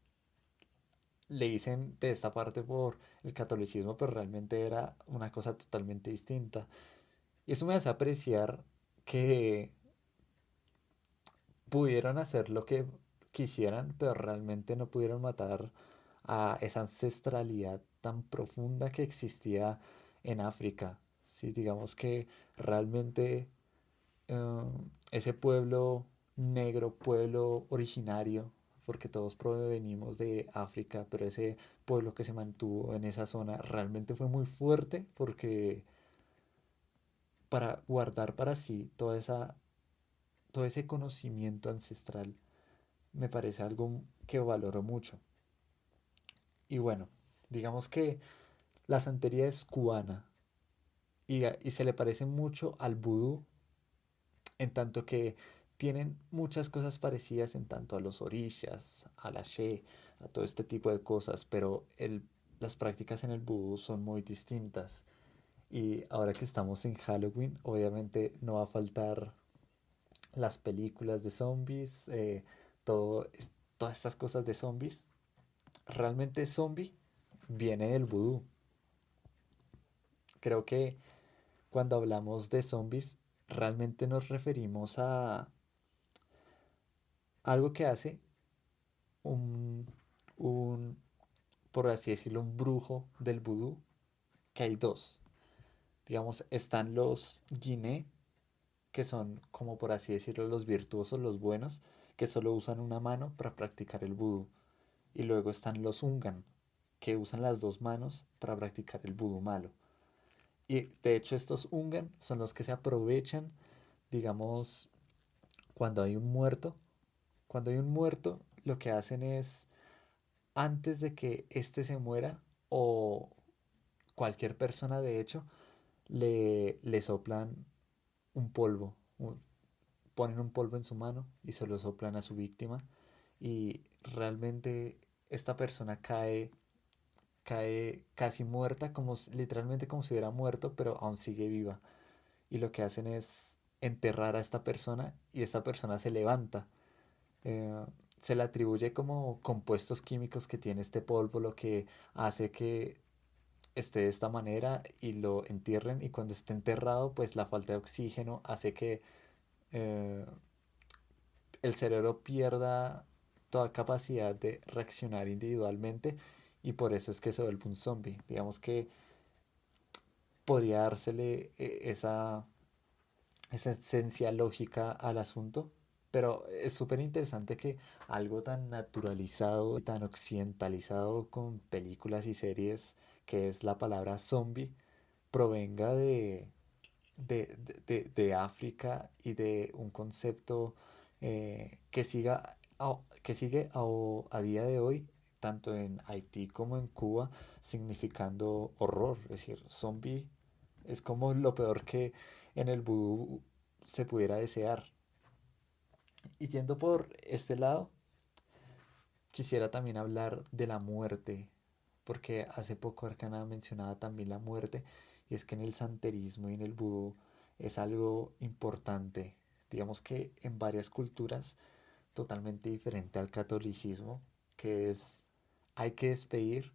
le dicen de esta parte por el catolicismo, pero realmente era una cosa totalmente distinta. Y eso me hace apreciar que pudieron hacer lo que quisieran, pero realmente no pudieron matar a esa ancestralidad tan profunda que existía en África. Sí, digamos que realmente eh, ese pueblo negro, pueblo originario, porque todos provenimos de África, pero ese pueblo que se mantuvo en esa zona realmente fue muy fuerte porque para guardar para sí todo ese conocimiento ancestral me parece algo que valoro mucho. Y bueno, digamos que la santería es cubana y se le parece mucho al vudú, en tanto que tienen muchas cosas parecidas en tanto a los orishas, a la she, a todo este tipo de cosas, pero las prácticas en el vudú son muy distintas. Y ahora que estamos en Halloween, obviamente no va a faltar las películas de zombies, todo, todas estas cosas de zombies. Realmente zombie viene del vudú. Creo que cuando hablamos de zombies, realmente nos referimos a algo que hace un, un, por así decirlo, un brujo del vudú, que hay dos. Digamos, están los guiné, que son, como por así decirlo, los virtuosos, los buenos, que solo usan una mano para practicar el vudú. Y luego están los ungan, que usan las dos manos para practicar el vudú malo. Y de hecho estos ungan son los que se aprovechan, digamos, cuando hay un muerto. Cuando hay un muerto, lo que hacen es, antes de que éste se muera, o cualquier persona de hecho, le soplan un polvo, ponen un polvo en su mano y se lo soplan a su víctima y realmente esta persona cae casi muerta, como literalmente como si hubiera muerto, pero aún sigue viva. Y lo que hacen es enterrar a esta persona y esta persona se levanta. Eh, Se le atribuye como compuestos químicos que tiene este polvo, lo que hace que esté de esta manera y lo entierren, y cuando esté enterrado pues la falta de oxígeno hace que eh, el cerebro pierda toda capacidad de reaccionar individualmente, y por eso es que se vuelve un zombie. Digamos que podría dársele esa esencia lógica al asunto, pero es súper interesante que algo tan naturalizado y tan occidentalizado con películas y series, que es la palabra zombie, provenga de África y de un concepto que sigue a día de hoy, tanto en Haití como en Cuba, significando horror. Es decir, zombie es como lo peor que en el vudú se pudiera desear. Y yendo por este lado, quisiera también hablar de la muerte, porque hace poco Arcana mencionaba también la muerte, y es que en el santerismo y en el vudú es algo importante. Digamos que en varias culturas, totalmente diferente al catolicismo, que es, hay que despedir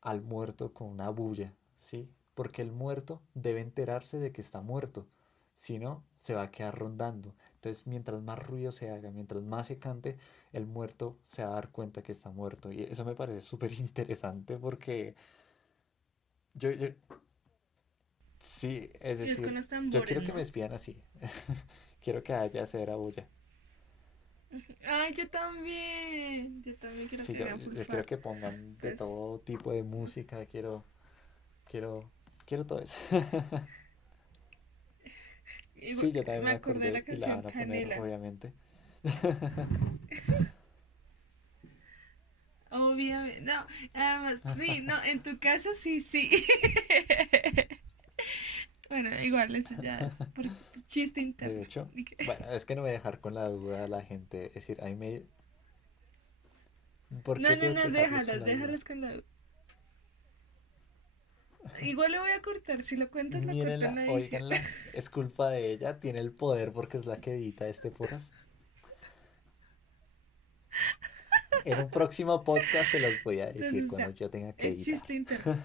al muerto con una bulla, ¿sí? Porque el muerto debe enterarse de que está muerto, si no, se va a quedar rondando. Entonces, mientras más ruido se haga, mientras más se cante, el muerto se va a dar cuenta que está muerto. Y eso me parece súper interesante porque yo, sí, es Y es con decir, los yo tambores, quiero que me ¿no? despidan así. Quiero que haya cera bulla. Ay, yo también quiero Sí, que hagan full yo quiero far. que pongan de Pues, todo tipo de música, quiero, quiero todo eso. Sí, yo también me me acordé de la acordé y la canción van a poner, Canela. obviamente. Obviamente, no, además, sí, no, en tu caso sí, sí. Bueno, igual, eso ya es por chiste De interno. hecho, bueno, es que no voy a dejar con la duda a la gente. Es decir, ¿por No, qué no, tengo no, que dejarlos con déjalos, la duda? déjalos con la... Igual lo voy a cortar, si lo cuentas, lo corto en Mírenla, la edición. óiganla, es culpa de ella, tiene el poder porque es la que edita este podcast. En un próximo podcast se los voy a decir Entonces cuando ya, yo tenga que es editar. chiste interno.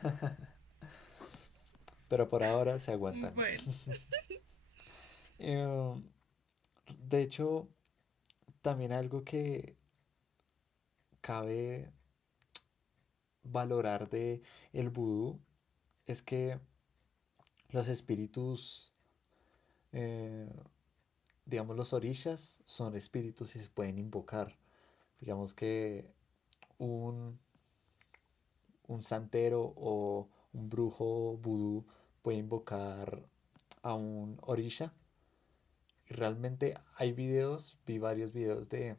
Pero por ahora se aguantan. Bueno, Eh, de hecho, también algo que cabe valorar de el vudú es que los espíritus, eh, digamos los orishas, son espíritus y se pueden invocar. Digamos que un, un santero o un brujo vudú puede invocar a un orisha. Y realmente hay videos, vi varios videos de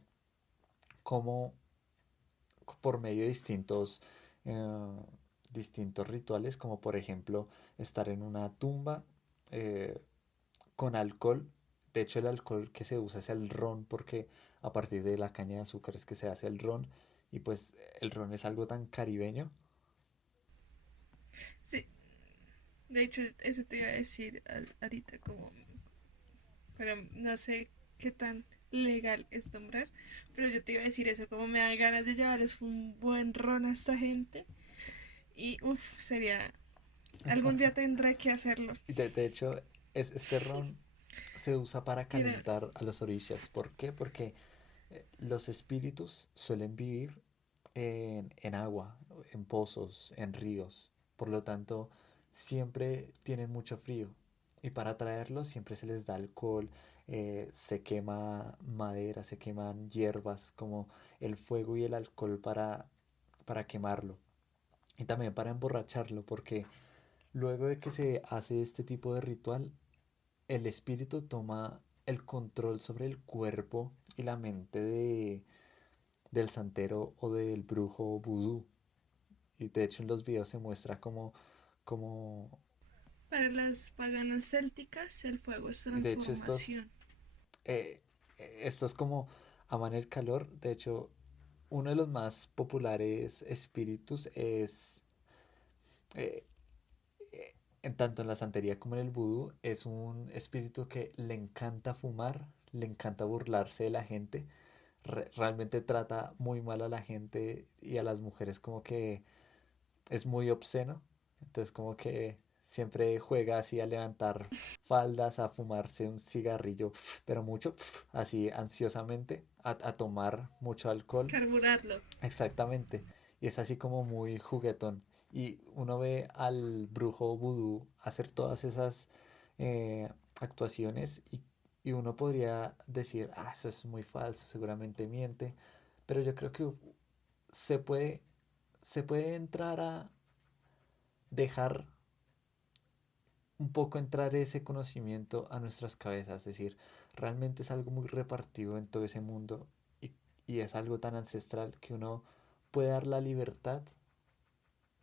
cómo por medio de distintos rituales, como por ejemplo estar en una tumba eh, con alcohol. De hecho, el alcohol que se usa es el ron, porque a partir de la caña de azúcar es que se hace el ron. Y pues el ron es algo tan caribeño. sí, de hecho, eso te iba a decir ahorita, como, pero no sé qué tan legal es nombrar, pero yo te iba a decir eso, como me dan ganas de llevarles un buen ron a esta gente y uff, sería, algún día tendré que hacerlo. Y de hecho, este ron se usa para Quiero, calentar a los orishas. ¿Por qué? Porque Los espíritus suelen vivir en agua, en pozos, en ríos. Por lo tanto, siempre tienen mucho frío. Y para atraerlos siempre se les da alcohol, se quema madera, se queman hierbas, como el fuego y el alcohol para quemarlo. Y también para emborracharlo, porque luego de que se hace este tipo de ritual, el espíritu toma el control sobre el cuerpo y la mente del santero o del brujo vudú. Y de hecho en los videos se muestra como Para las paganas célticas, el fuego es y de hecho estos, transformación. eh, estos como aman el calor. De hecho, uno de los más populares espíritus es, eh, en tanto en la santería como en el vudú, es un espíritu que le encanta fumar, le encanta burlarse de la gente, realmente trata muy mal a la gente y a las mujeres, como que es muy obsceno. Entonces como que siempre juega así a levantar faldas, a fumarse un cigarrillo, pero mucho, así ansiosamente, a tomar mucho alcohol. Carburarlo. Exactamente. Y es así como muy juguetón. Y uno ve al brujo vudú hacer todas esas actuaciones y uno podría decir, ah, eso es muy falso, seguramente miente. Pero yo creo que se puede, se puede entrar a dejar un poco entrar ese conocimiento a nuestras cabezas. Es decir, realmente es algo muy repartido en todo ese mundo y, y es algo tan ancestral que uno puede dar la libertad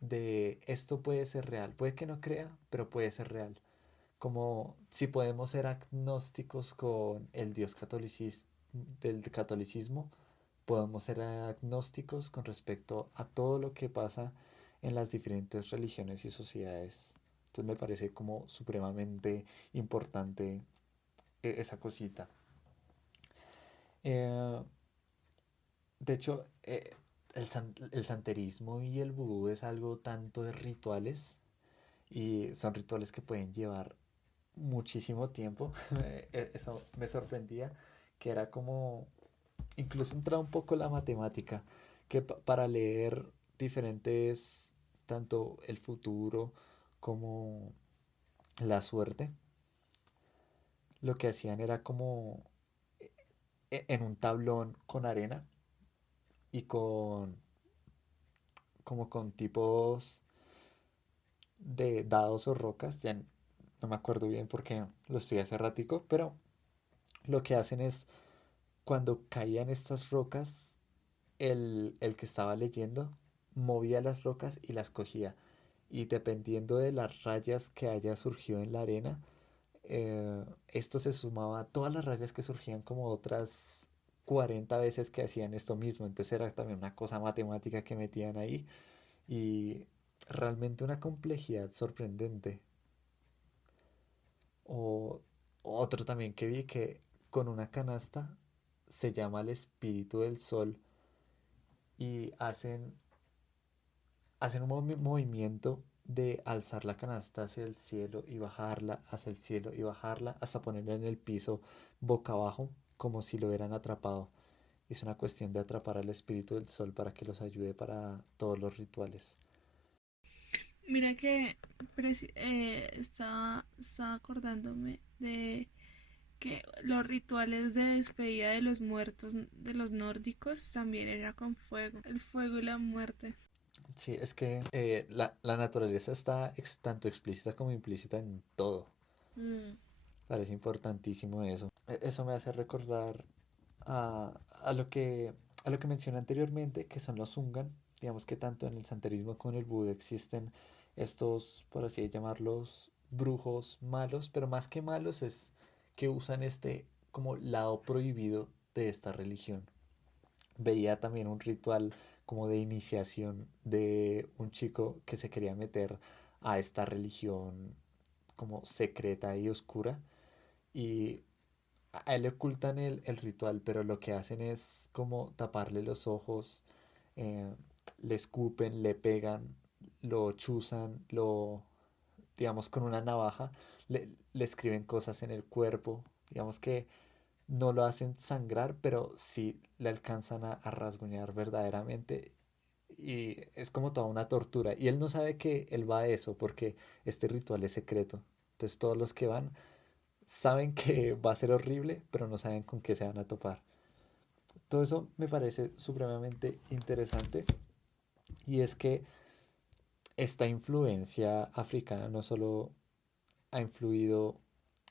de esto puede ser real. Puede que no crea, pero puede ser real. Como si podemos ser agnósticos con el Dios del catolicismo, podemos ser agnósticos con respecto a todo lo que pasa en las diferentes religiones y sociedades. Entonces me parece como supremamente importante esa cosita. Eh, de hecho, el santerismo y el vudú es algo tanto de rituales y son rituales que pueden llevar muchísimo tiempo. Eso me sorprendía, que era como, incluso entraba un poco la matemática, que para leer diferentes, tanto el futuro como la suerte, lo que hacían era como en un tablón con arena y como con tipos de dados o rocas, ya no me acuerdo bien porque lo estudié hace ratico, pero lo que hacen es cuando caían estas rocas, el que estaba leyendo movía las rocas y las cogía. Y dependiendo de las rayas que haya surgido en la arena, esto se sumaba a todas las rayas que surgían como otras 40 veces que hacían esto mismo. Entonces era también una cosa matemática que metían ahí y realmente una complejidad sorprendente. O otro también que vi que con una canasta se llama el espíritu del sol y hacen un movimiento de alzar la canasta hacia el cielo y bajarla, hacia el cielo y bajarla, hasta ponerla en el piso boca abajo, como si lo hubieran atrapado. Es una cuestión de atrapar al espíritu del sol para que los ayude para todos los rituales. Mira que estaba acordándome de que los rituales de despedida de los muertos de los nórdicos también era con fuego, el fuego y la muerte. Sí, es que la naturaleza está tanto explícita como implícita en todo. Mm. Parece importantísimo eso. Eso me hace recordar a, a lo a lo que mencioné anteriormente, que son los Ungan. Digamos que tanto en el santerismo como en el vudú existen estos, por así llamarlos, brujos malos, pero más que malos es que usan este como lado prohibido de esta religión. Veía también un ritual como de iniciación de un chico que se quería meter a esta religión como secreta y oscura y a él le ocultan el ritual, pero lo que hacen es como taparle los ojos, eh, le escupen, le pegan, lo chuzan, digamos, con una navaja, le escriben cosas en el cuerpo, digamos que no lo hacen sangrar, pero sí le alcanzan a rasguñar verdaderamente. Y es como toda una tortura. Y él no sabe que él va a eso porque este ritual es secreto. Entonces todos los que van saben que va a ser horrible, pero no saben con qué se van a topar. Todo eso me parece supremamente interesante. Y es que esta influencia africana no solo ha influido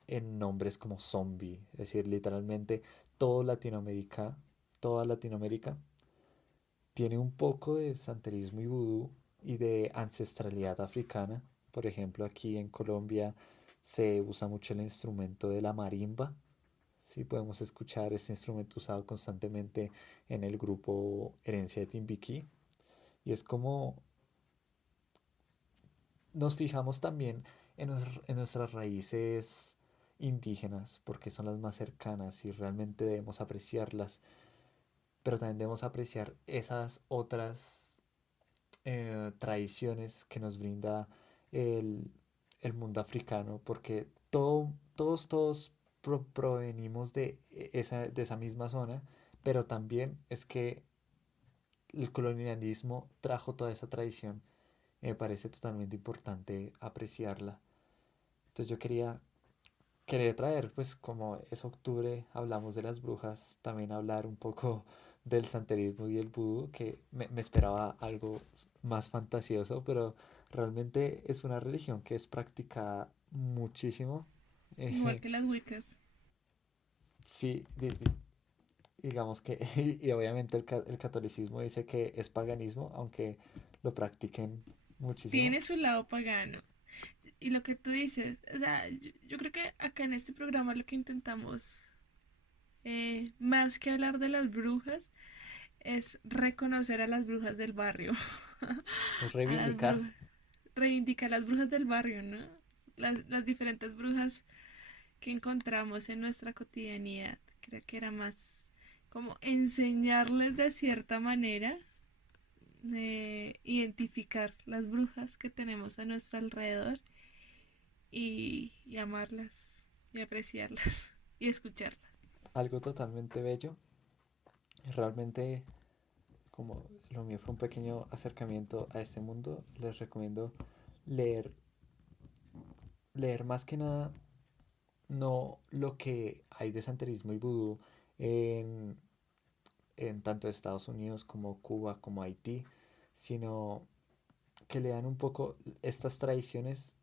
en nombres como zombie, es decir, literalmente todo Latinoamérica, toda Latinoamérica tiene un poco de santerismo y vudú y de ancestralidad africana. Por ejemplo, aquí en Colombia se usa mucho el instrumento de la marimba. Sí, podemos escuchar este instrumento usado constantemente en el grupo Herencia de Timbiquí. Y es como nos fijamos también en nuestras raíces indígenas, porque son las más cercanas y realmente debemos apreciarlas, pero también debemos apreciar esas otras tradiciones que nos brinda el, el mundo africano, porque todos provenimos de esa misma zona, pero también es que el colonialismo trajo toda esa tradición. Me parece totalmente importante apreciarla. Entonces yo quería traer, pues como es octubre, hablamos de las brujas, también hablar un poco del santerismo y el vudú, que me esperaba algo más fantasioso, pero realmente es una religión que es practicada muchísimo. Igual Eh, que las Wiccas. sí, digamos que, y obviamente el catolicismo dice que es paganismo, aunque lo practiquen muchísimo. Tiene su lado pagano. Y lo que tú dices, o sea, yo creo que acá en este programa lo que intentamos, más que hablar de las brujas, es reconocer a las brujas del barrio. Es A las reivindicar brujas. Reivindicar las brujas del barrio, ¿no? Las diferentes brujas que encontramos en nuestra cotidianidad. Creo que era más como enseñarles de cierta manera, identificar las brujas que tenemos a nuestro alrededor y amarlas y apreciarlas y escucharlas. algo totalmente bello. Realmente, como lo mío fue un pequeño acercamiento a este mundo, les recomiendo leer, leer más que nada no lo que hay de santerismo y vudú en, en tanto Estados Unidos como Cuba como Haití, sino que lean un poco estas tradiciones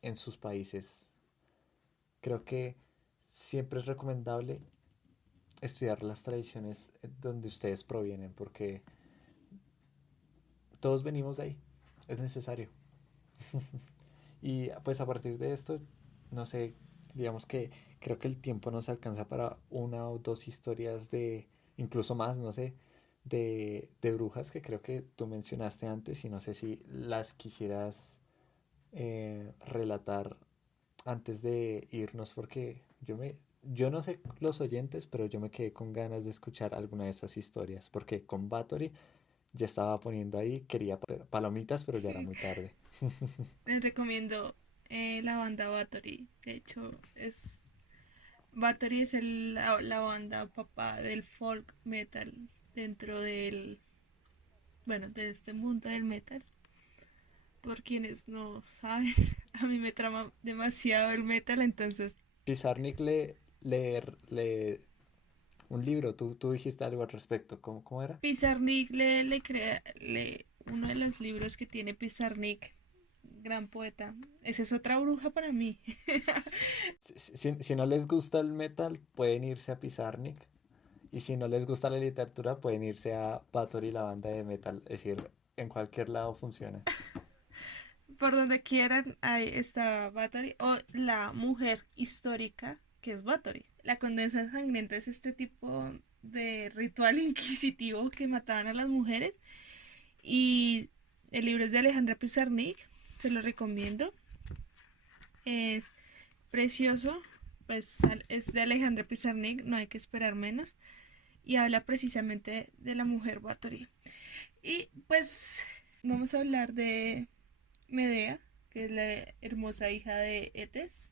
en sus países. Creo que siempre es recomendable estudiar las tradiciones donde ustedes provienen, porque todos venimos de ahí, es necesario. Y pues a partir de esto, no sé, digamos que creo que el tiempo nos alcanza para una o dos historias de, incluso más, no sé, de brujas que creo que tú mencionaste antes y no sé si las quisieras relatar antes de irnos porque yo no sé los oyentes, pero yo me quedé con ganas de escuchar alguna de esas historias porque con Bathory ya estaba poniendo ahí, quería palomitas, pero ya era muy tarde. Les recomiendo, la banda Bathory. De hecho, Bathory es la banda papá del folk metal dentro bueno, de este mundo del metal. Por quienes no saben, a mí me trama demasiado el metal, entonces Pizarnik leer un libro, tú dijiste algo al respecto, ¿cómo era? Pizarnik le crea, uno de los libros que tiene Pizarnik, gran poeta. Esa es otra bruja para mí. Si no les gusta el metal, pueden irse a Pizarnik. Y si no les gusta la literatura, pueden irse a Bathory, la banda de metal. Es decir, en cualquier lado funciona. Por donde quieran, ahí está Bathory. O la mujer histórica, que es Bathory. La condesa sangrienta es este tipo de ritual inquisitivo que mataban a las mujeres. Y el libro es de Alejandra Pizarnik, se lo recomiendo. Es precioso, pues es de Alejandra Pizarnik, no hay que esperar menos. Y habla precisamente de la mujer Bathory. Y pues vamos a hablar de Medea, que es la hermosa hija de Etes.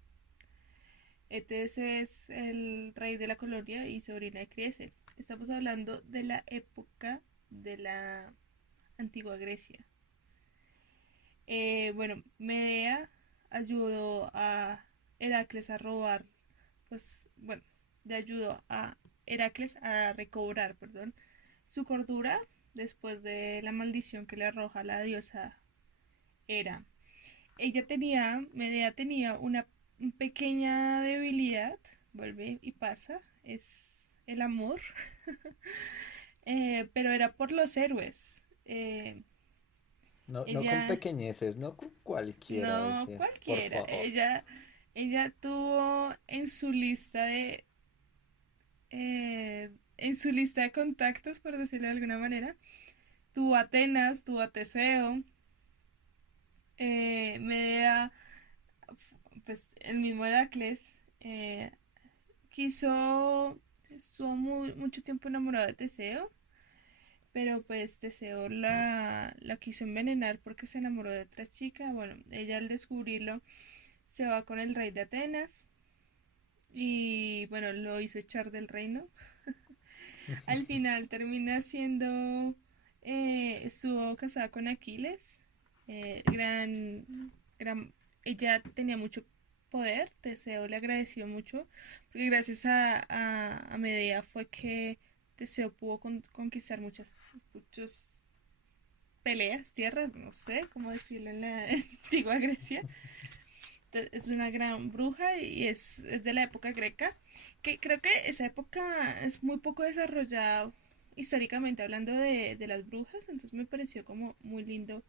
Etes es el rey de la colonia y sobrina de Criese. Estamos hablando de la época de la antigua Grecia. Bueno, Medea ayudó a Heracles a robar, pues bueno, le ayudó a Heracles a recobrar, perdón, su cordura después de la maldición que le arroja la diosa Hera. Medea tenía una pequeña debilidad, vuelve y pasa, es el amor, pero era por los héroes. No, no con Ella, pequeñeces, no con cualquiera, no decía, por cualquiera, favor. ella tuvo en su lista de contactos, por decirlo de alguna manera, tuvo a Atenas, tuvo a Teseo, Medea, pues el mismo Heracles, estuvo mucho tiempo enamorado de Teseo, pero pues Teseo la quiso envenenar porque se enamoró de otra chica. Bueno, ella al descubrirlo se va con el rey de Atenas y bueno, lo hizo echar del reino. Al final termina siendo, estuvo casada con Aquiles, gran, ella tenía mucho poder, Teseo le agradeció mucho, porque gracias a Medea fue que Teseo pudo conquistar muchas peleas, tierras, no sé cómo decirlo en la antigua Grecia. Es una gran bruja y es de la época greca, que creo que esa época es muy poco desarrollada históricamente hablando de las brujas, entonces me pareció como muy lindo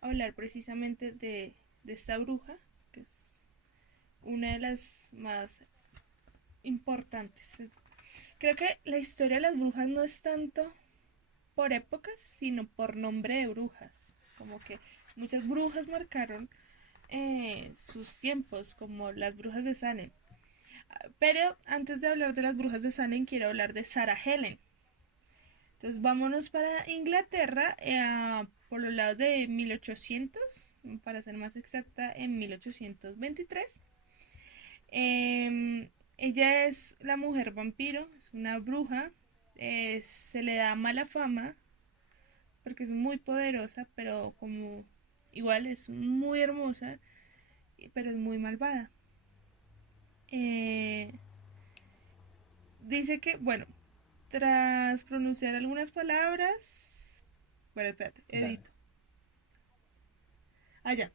hablar precisamente de esta bruja, que es una de las más importantes. Creo que la historia de las brujas no es tanto por épocas, sino por nombre de brujas, como que muchas brujas marcaron sus tiempos, como las brujas de Salem. Pero antes de hablar de las brujas de Salem, quiero hablar de Sarah Helen. Entonces vámonos para Inglaterra, por los lados de 1800, para ser más exacta, en 1823. Ella es la mujer vampiro, es una bruja, se le da mala fama porque es muy poderosa, pero como igual es muy hermosa, pero es muy malvada. Eh, Dice que, bueno, tras pronunciar algunas palabras, bueno, espérate, Dale. edito. Allá.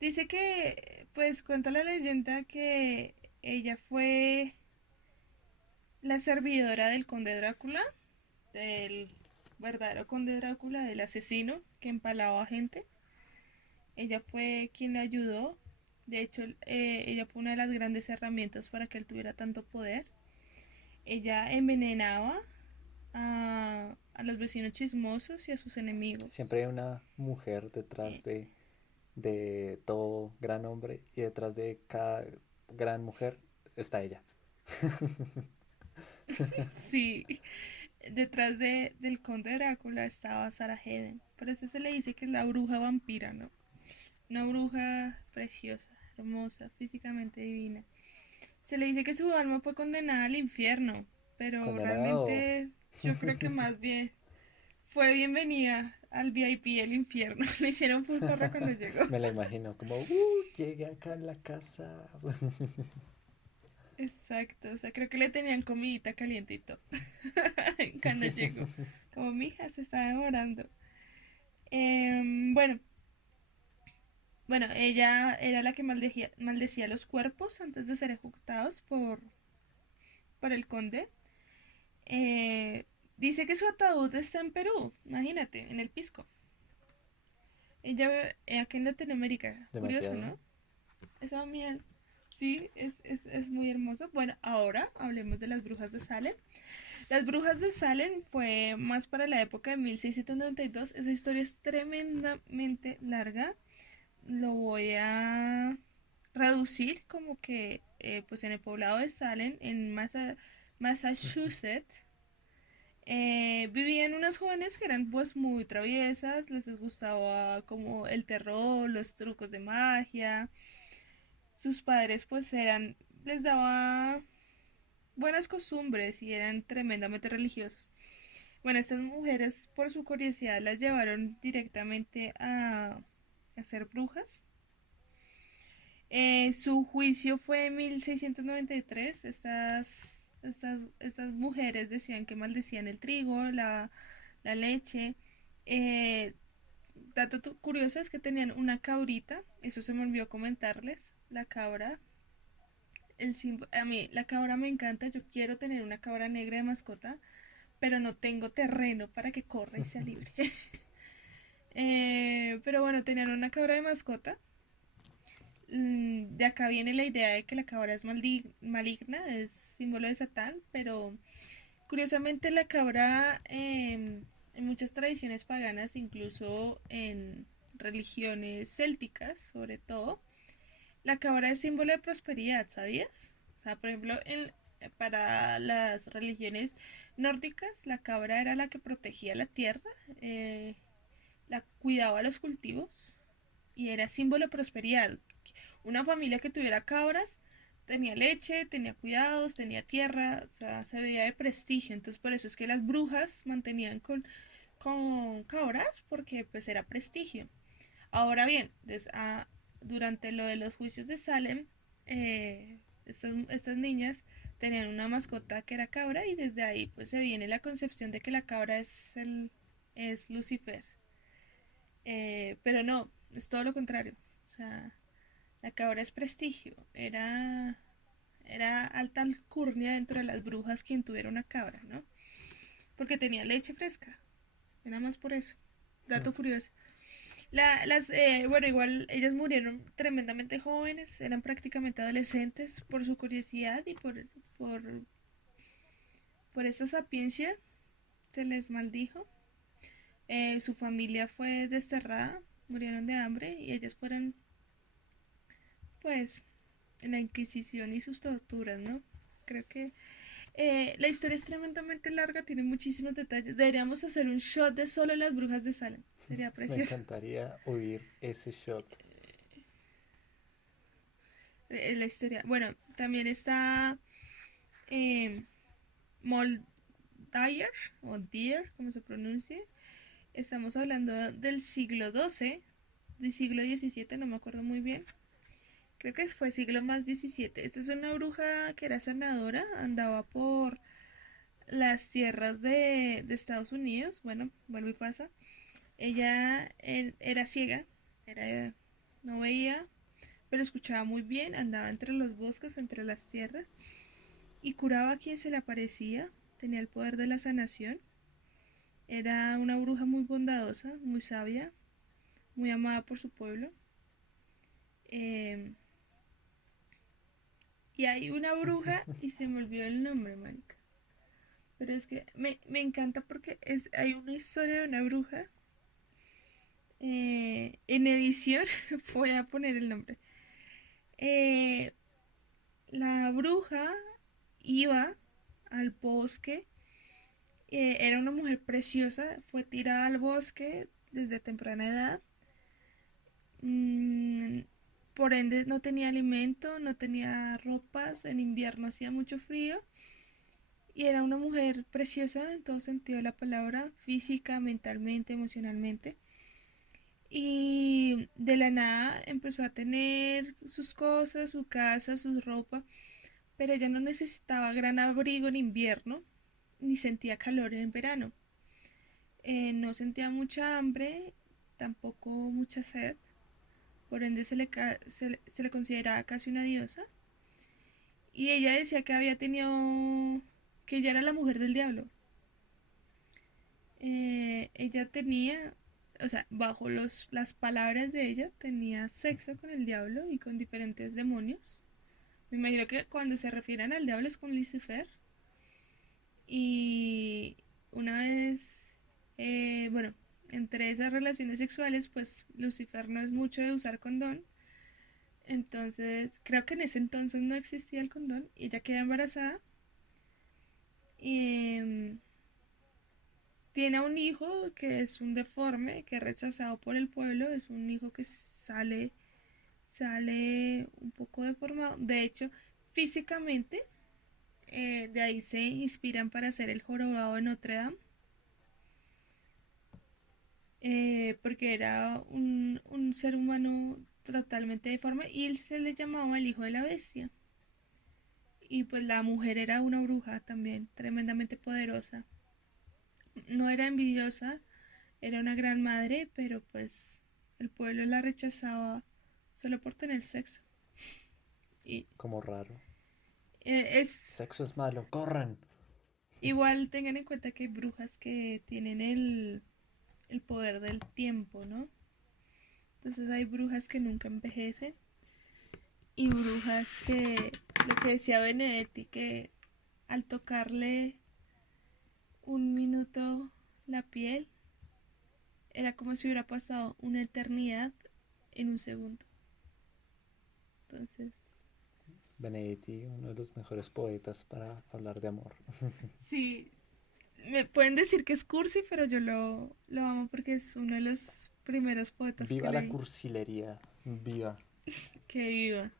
Dice que, pues cuenta la leyenda que ella fue la servidora del conde Drácula, del verdadero conde Drácula, del asesino que empalaba a gente. Ella fue quien le ayudó. De hecho, ella fue una de las grandes herramientas para que él tuviera tanto poder. Ella envenenaba a los vecinos chismosos y a sus enemigos. Siempre hay una mujer detrás Eh, de todo gran hombre y detrás de cada gran mujer está ella. sí, detrás del conde Drácula estaba Sarah Heden. Por eso se le dice que es la bruja vampira, ¿no? Una bruja preciosa, hermosa, físicamente divina. Se le dice que su alma fue condenada al infierno, pero Condenado. realmente yo creo que más bien fue bienvenida al VIP del infierno. Le hicieron full farra cuando llegó. Me la imagino como, llegué acá en la casa. Exacto, o sea, creo que le tenían comidita calientito cuando llegó. Como mi hija se está demorando. Bueno, bueno, ella era la que maldecía los cuerpos antes de ser ejecutados por el conde. Dice que su ataúd está en Perú, imagínate, en el Pisco. Ella, aquí en Latinoamérica, curioso, Demasiado. ¿no? Esa miel, sí, es muy hermoso. Bueno, ahora hablemos de las brujas de Salem. Las brujas de Salem fue más para la época de 1692. Esa historia es tremendamente larga. Lo voy a reducir como que pues en el poblado de Salem, en Massachusetts, vivían unas jóvenes que eran pues muy traviesas, les gustaba como el terror, los trucos de magia. Sus padres pues eran les daba buenas costumbres y eran tremendamente religiosos. Bueno, estas mujeres por su curiosidad las llevaron directamente a ser brujas. Su juicio fue en 1693. Estas mujeres decían que maldecían el trigo, la leche. Eh, Dato curioso es que tenían una cabrita, eso se me olvidó comentarles. La cabra, a mí la cabra me encanta, yo quiero tener una cabra negra de mascota, pero no tengo terreno para que corra y sea libre. Pero bueno, tenían una cabra de mascota. De acá viene la idea de que la cabra es maligna, es símbolo de Satán, pero curiosamente la cabra en muchas tradiciones paganas, incluso en religiones célticas sobre todo, la cabra es símbolo de prosperidad, ¿sabías? O sea, por ejemplo, para las religiones nórdicas, la cabra era la que protegía la tierra, la cuidaba los cultivos y era símbolo de prosperidad. Una familia que tuviera cabras tenía leche, tenía cuidados, tenía tierra, o sea, se veía de prestigio. Entonces por eso es que las brujas mantenían con cabras, porque pues era prestigio. Ahora bien, durante lo de los juicios de Salem, estas niñas tenían una mascota que era cabra y desde ahí pues se viene la concepción de que la cabra es Lucifer. Pero no, es todo lo contrario. O sea, la cabra es prestigio. Era alta alcurnia dentro de las brujas quien tuviera una cabra, ¿no? Porque tenía leche fresca. Era más por eso. Dato curioso. Bueno, igual ellas murieron tremendamente jóvenes, eran prácticamente adolescentes por su curiosidad y por, por esa sapiencia se les maldijo. Su familia fue desterrada, murieron de hambre y ellas fueron, pues, en la Inquisición y sus torturas, ¿no? Creo que la historia es tremendamente larga, tiene muchísimos detalles. Deberíamos hacer un shot de solo las brujas de Salem. Sería Me precioso. encantaría oír ese shot. La historia. Bueno, también está eh, Moldyer, o Deer, como se pronuncie. Estamos hablando del siglo XII, del siglo XVII, no me acuerdo muy bien. Creo que fue siglo más XVII. Esta es una bruja que era sanadora, andaba por las tierras de Estados Unidos. Bueno, vuelve y pasa. Ella era ciega, no veía, pero escuchaba muy bien, andaba entre los bosques, entre las tierras, y curaba a quien se le aparecía, tenía el poder de la sanación. Era una bruja muy bondadosa, muy sabia, muy amada por su pueblo. Eh, y hay una bruja, y se me olvidó el nombre, marica. Pero es que me encanta porque hay una historia de una bruja. En edición voy a poner el nombre. Eh, la bruja iba al bosque. Era una mujer preciosa, fue tirada al bosque desde temprana edad. Mm, por ende no tenía alimento, no tenía ropas, en invierno hacía mucho frío y era una mujer preciosa en todo sentido de la palabra, física, mentalmente, emocionalmente. Y de la nada empezó a tener sus cosas, su casa, su ropa, pero ella no necesitaba gran abrigo en invierno, ni sentía calor en verano. No sentía mucha hambre, tampoco mucha sed, por ende se le consideraba casi una diosa. Y ella decía que había tenido, que ella era la mujer del diablo. Ella tenía, o sea, bajo las palabras de ella, tenía sexo con el diablo y con diferentes demonios. Me imagino que cuando se refieren al diablo es con Lucifer. Y una vez, bueno, entre esas relaciones sexuales, pues Lucifer no es mucho de usar condón. Entonces, creo que en ese entonces no existía el condón. Y ella queda embarazada. Y tiene un hijo que es un deforme, que es rechazado por el pueblo. Es un hijo que sale un poco deformado. De hecho, físicamente, de ahí se inspiran para hacer el jorobado de Notre Dame, porque era un ser humano totalmente deforme y él se le llamaba el hijo de la bestia. Y pues la mujer era una bruja también, tremendamente poderosa. No era envidiosa, era una gran madre, pero pues el pueblo la rechazaba solo por tener sexo. Y Como raro. es Sexo es malo, corran. igual tengan en cuenta que hay brujas que tienen el poder del tiempo, ¿no? Entonces hay brujas que nunca envejecen y brujas que, lo que decía Benedetti, que al tocarle un minuto la piel, era como si hubiera pasado una eternidad en un segundo. Entonces, Benedetti, uno de los mejores poetas para hablar de amor. sí, me pueden decir que es cursi, pero yo lo amo porque es uno de los primeros poetas que Viva la leí. cursilería, viva. Que viva.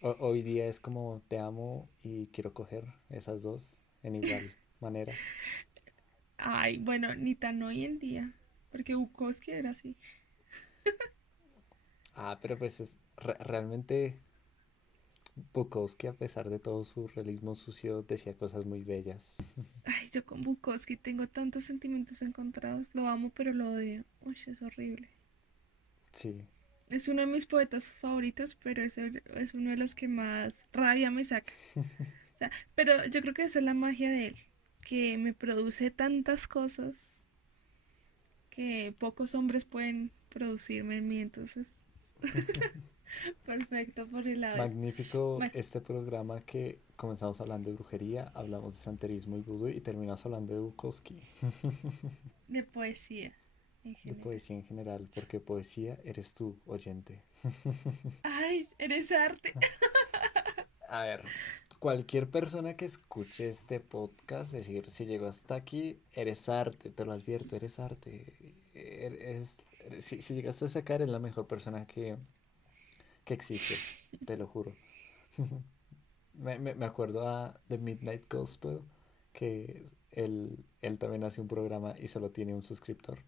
Hoy día es como te amo y quiero coger esas dos en igual manera. Ay, bueno, ni tan hoy en día, porque Bukowski era así. Ah, pero pues realmente Bukowski, a pesar de todo su realismo sucio, decía cosas muy bellas. Ay, yo con Bukowski tengo tantos sentimientos encontrados. Lo amo, pero lo odio. Uy, es horrible. Sí, Es uno de mis poetas favoritos, pero es uno de los que más rabia me saca. O sea, pero yo creo que esa es la magia de él, que me produce tantas cosas que pocos hombres pueden producirme en mí, entonces perfecto por el lado ese. magnífico Bueno, este programa que comenzamos hablando de brujería, hablamos de santerismo y vudú y terminamos hablando de Bukowski, de poesía en de general. poesía en general, porque poesía eres tú, oyente. Ay, eres arte. A ver, cualquier persona que escuche este podcast, es decir, si llegó hasta aquí, eres arte, te lo advierto, eres arte. Si llegaste a sacar, eres la mejor persona que existe, te lo juro. Me acuerdo a The Midnight Gospel, que él también hace un programa y solo tiene un suscriptor.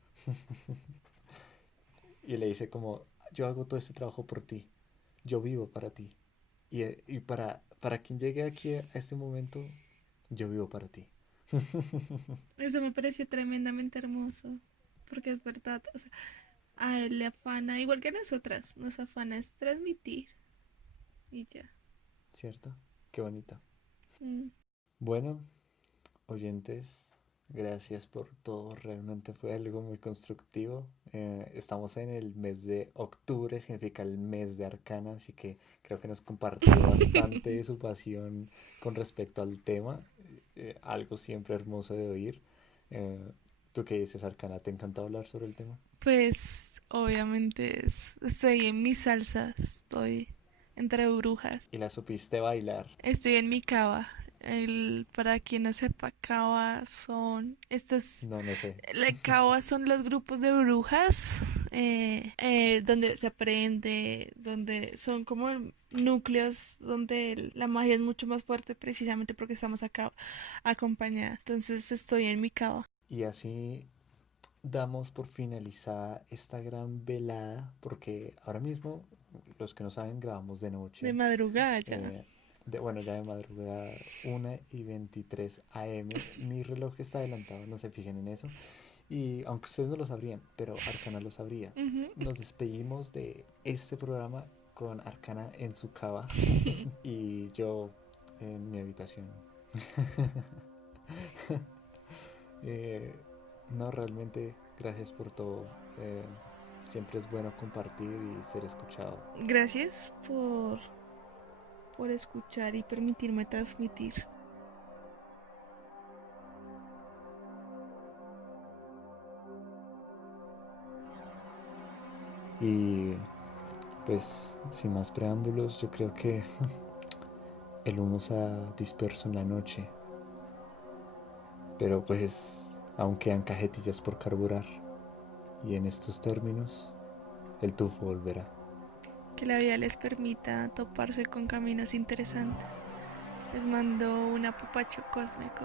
Y le dice como, yo hago todo este trabajo por ti, yo vivo para ti. Y para quien llegue aquí a este momento, yo vivo para ti. Eso me pareció tremendamente hermoso, porque es verdad, o sea, a él le afana, igual que a nosotras, nos afana es transmitir y ya. ¿Cierto? Qué bonito. Mm. Bueno, oyentes, gracias por todo. Realmente fue algo muy constructivo. Estamos en el mes de octubre, significa el mes de Arcana, así que creo que nos compartió bastante de su pasión con respecto al tema. Algo siempre hermoso de oír. Eh, ¿Tú qué dices, Arcana? ¿Te encanta hablar sobre el tema? Pues obviamente estoy en mi salsa, estoy entre brujas. Y la supiste bailar. Estoy en mi cava. Para quien no sepa, cava son estos, No, no sé. la cava son los grupos de brujas, donde se aprende, donde son como núcleos donde la magia es mucho más fuerte precisamente porque estamos acá acompañadas. Entonces estoy en mi cava. Y así damos por finalizada esta gran velada, porque ahora mismo, los que no saben, grabamos de De noche. madrugada ya. eh, bueno, ya de madrugada, 1:23 AM. Mi reloj está adelantado, no se fijen en eso. Y aunque ustedes no lo sabrían, pero Arcana lo sabría. Ujú. Nos despedimos de este programa con Arcana en su cava y yo en mi habitación. Eh, no, realmente, gracias por todo. Eh, Siempre es bueno compartir y ser escuchado. Gracias por escuchar y permitirme transmitir. Y pues, sin más preámbulos, yo creo que el humo se ha disperso en la noche. Pero pues, aún quedan cajetillas por carburar. Y en estos términos, el tufo volverá. que la vida les permita toparse con caminos interesantes. Les mando un apapacho cósmico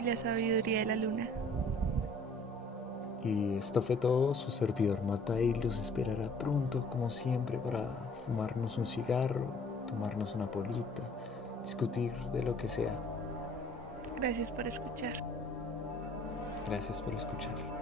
y la sabiduría de la luna. Y esto fue todo, su servidor Matei los esperará pronto, como siempre, para fumarnos un cigarro, tomarnos una polita, discutir de lo que sea. Gracias por escuchar. Gracias por escuchar.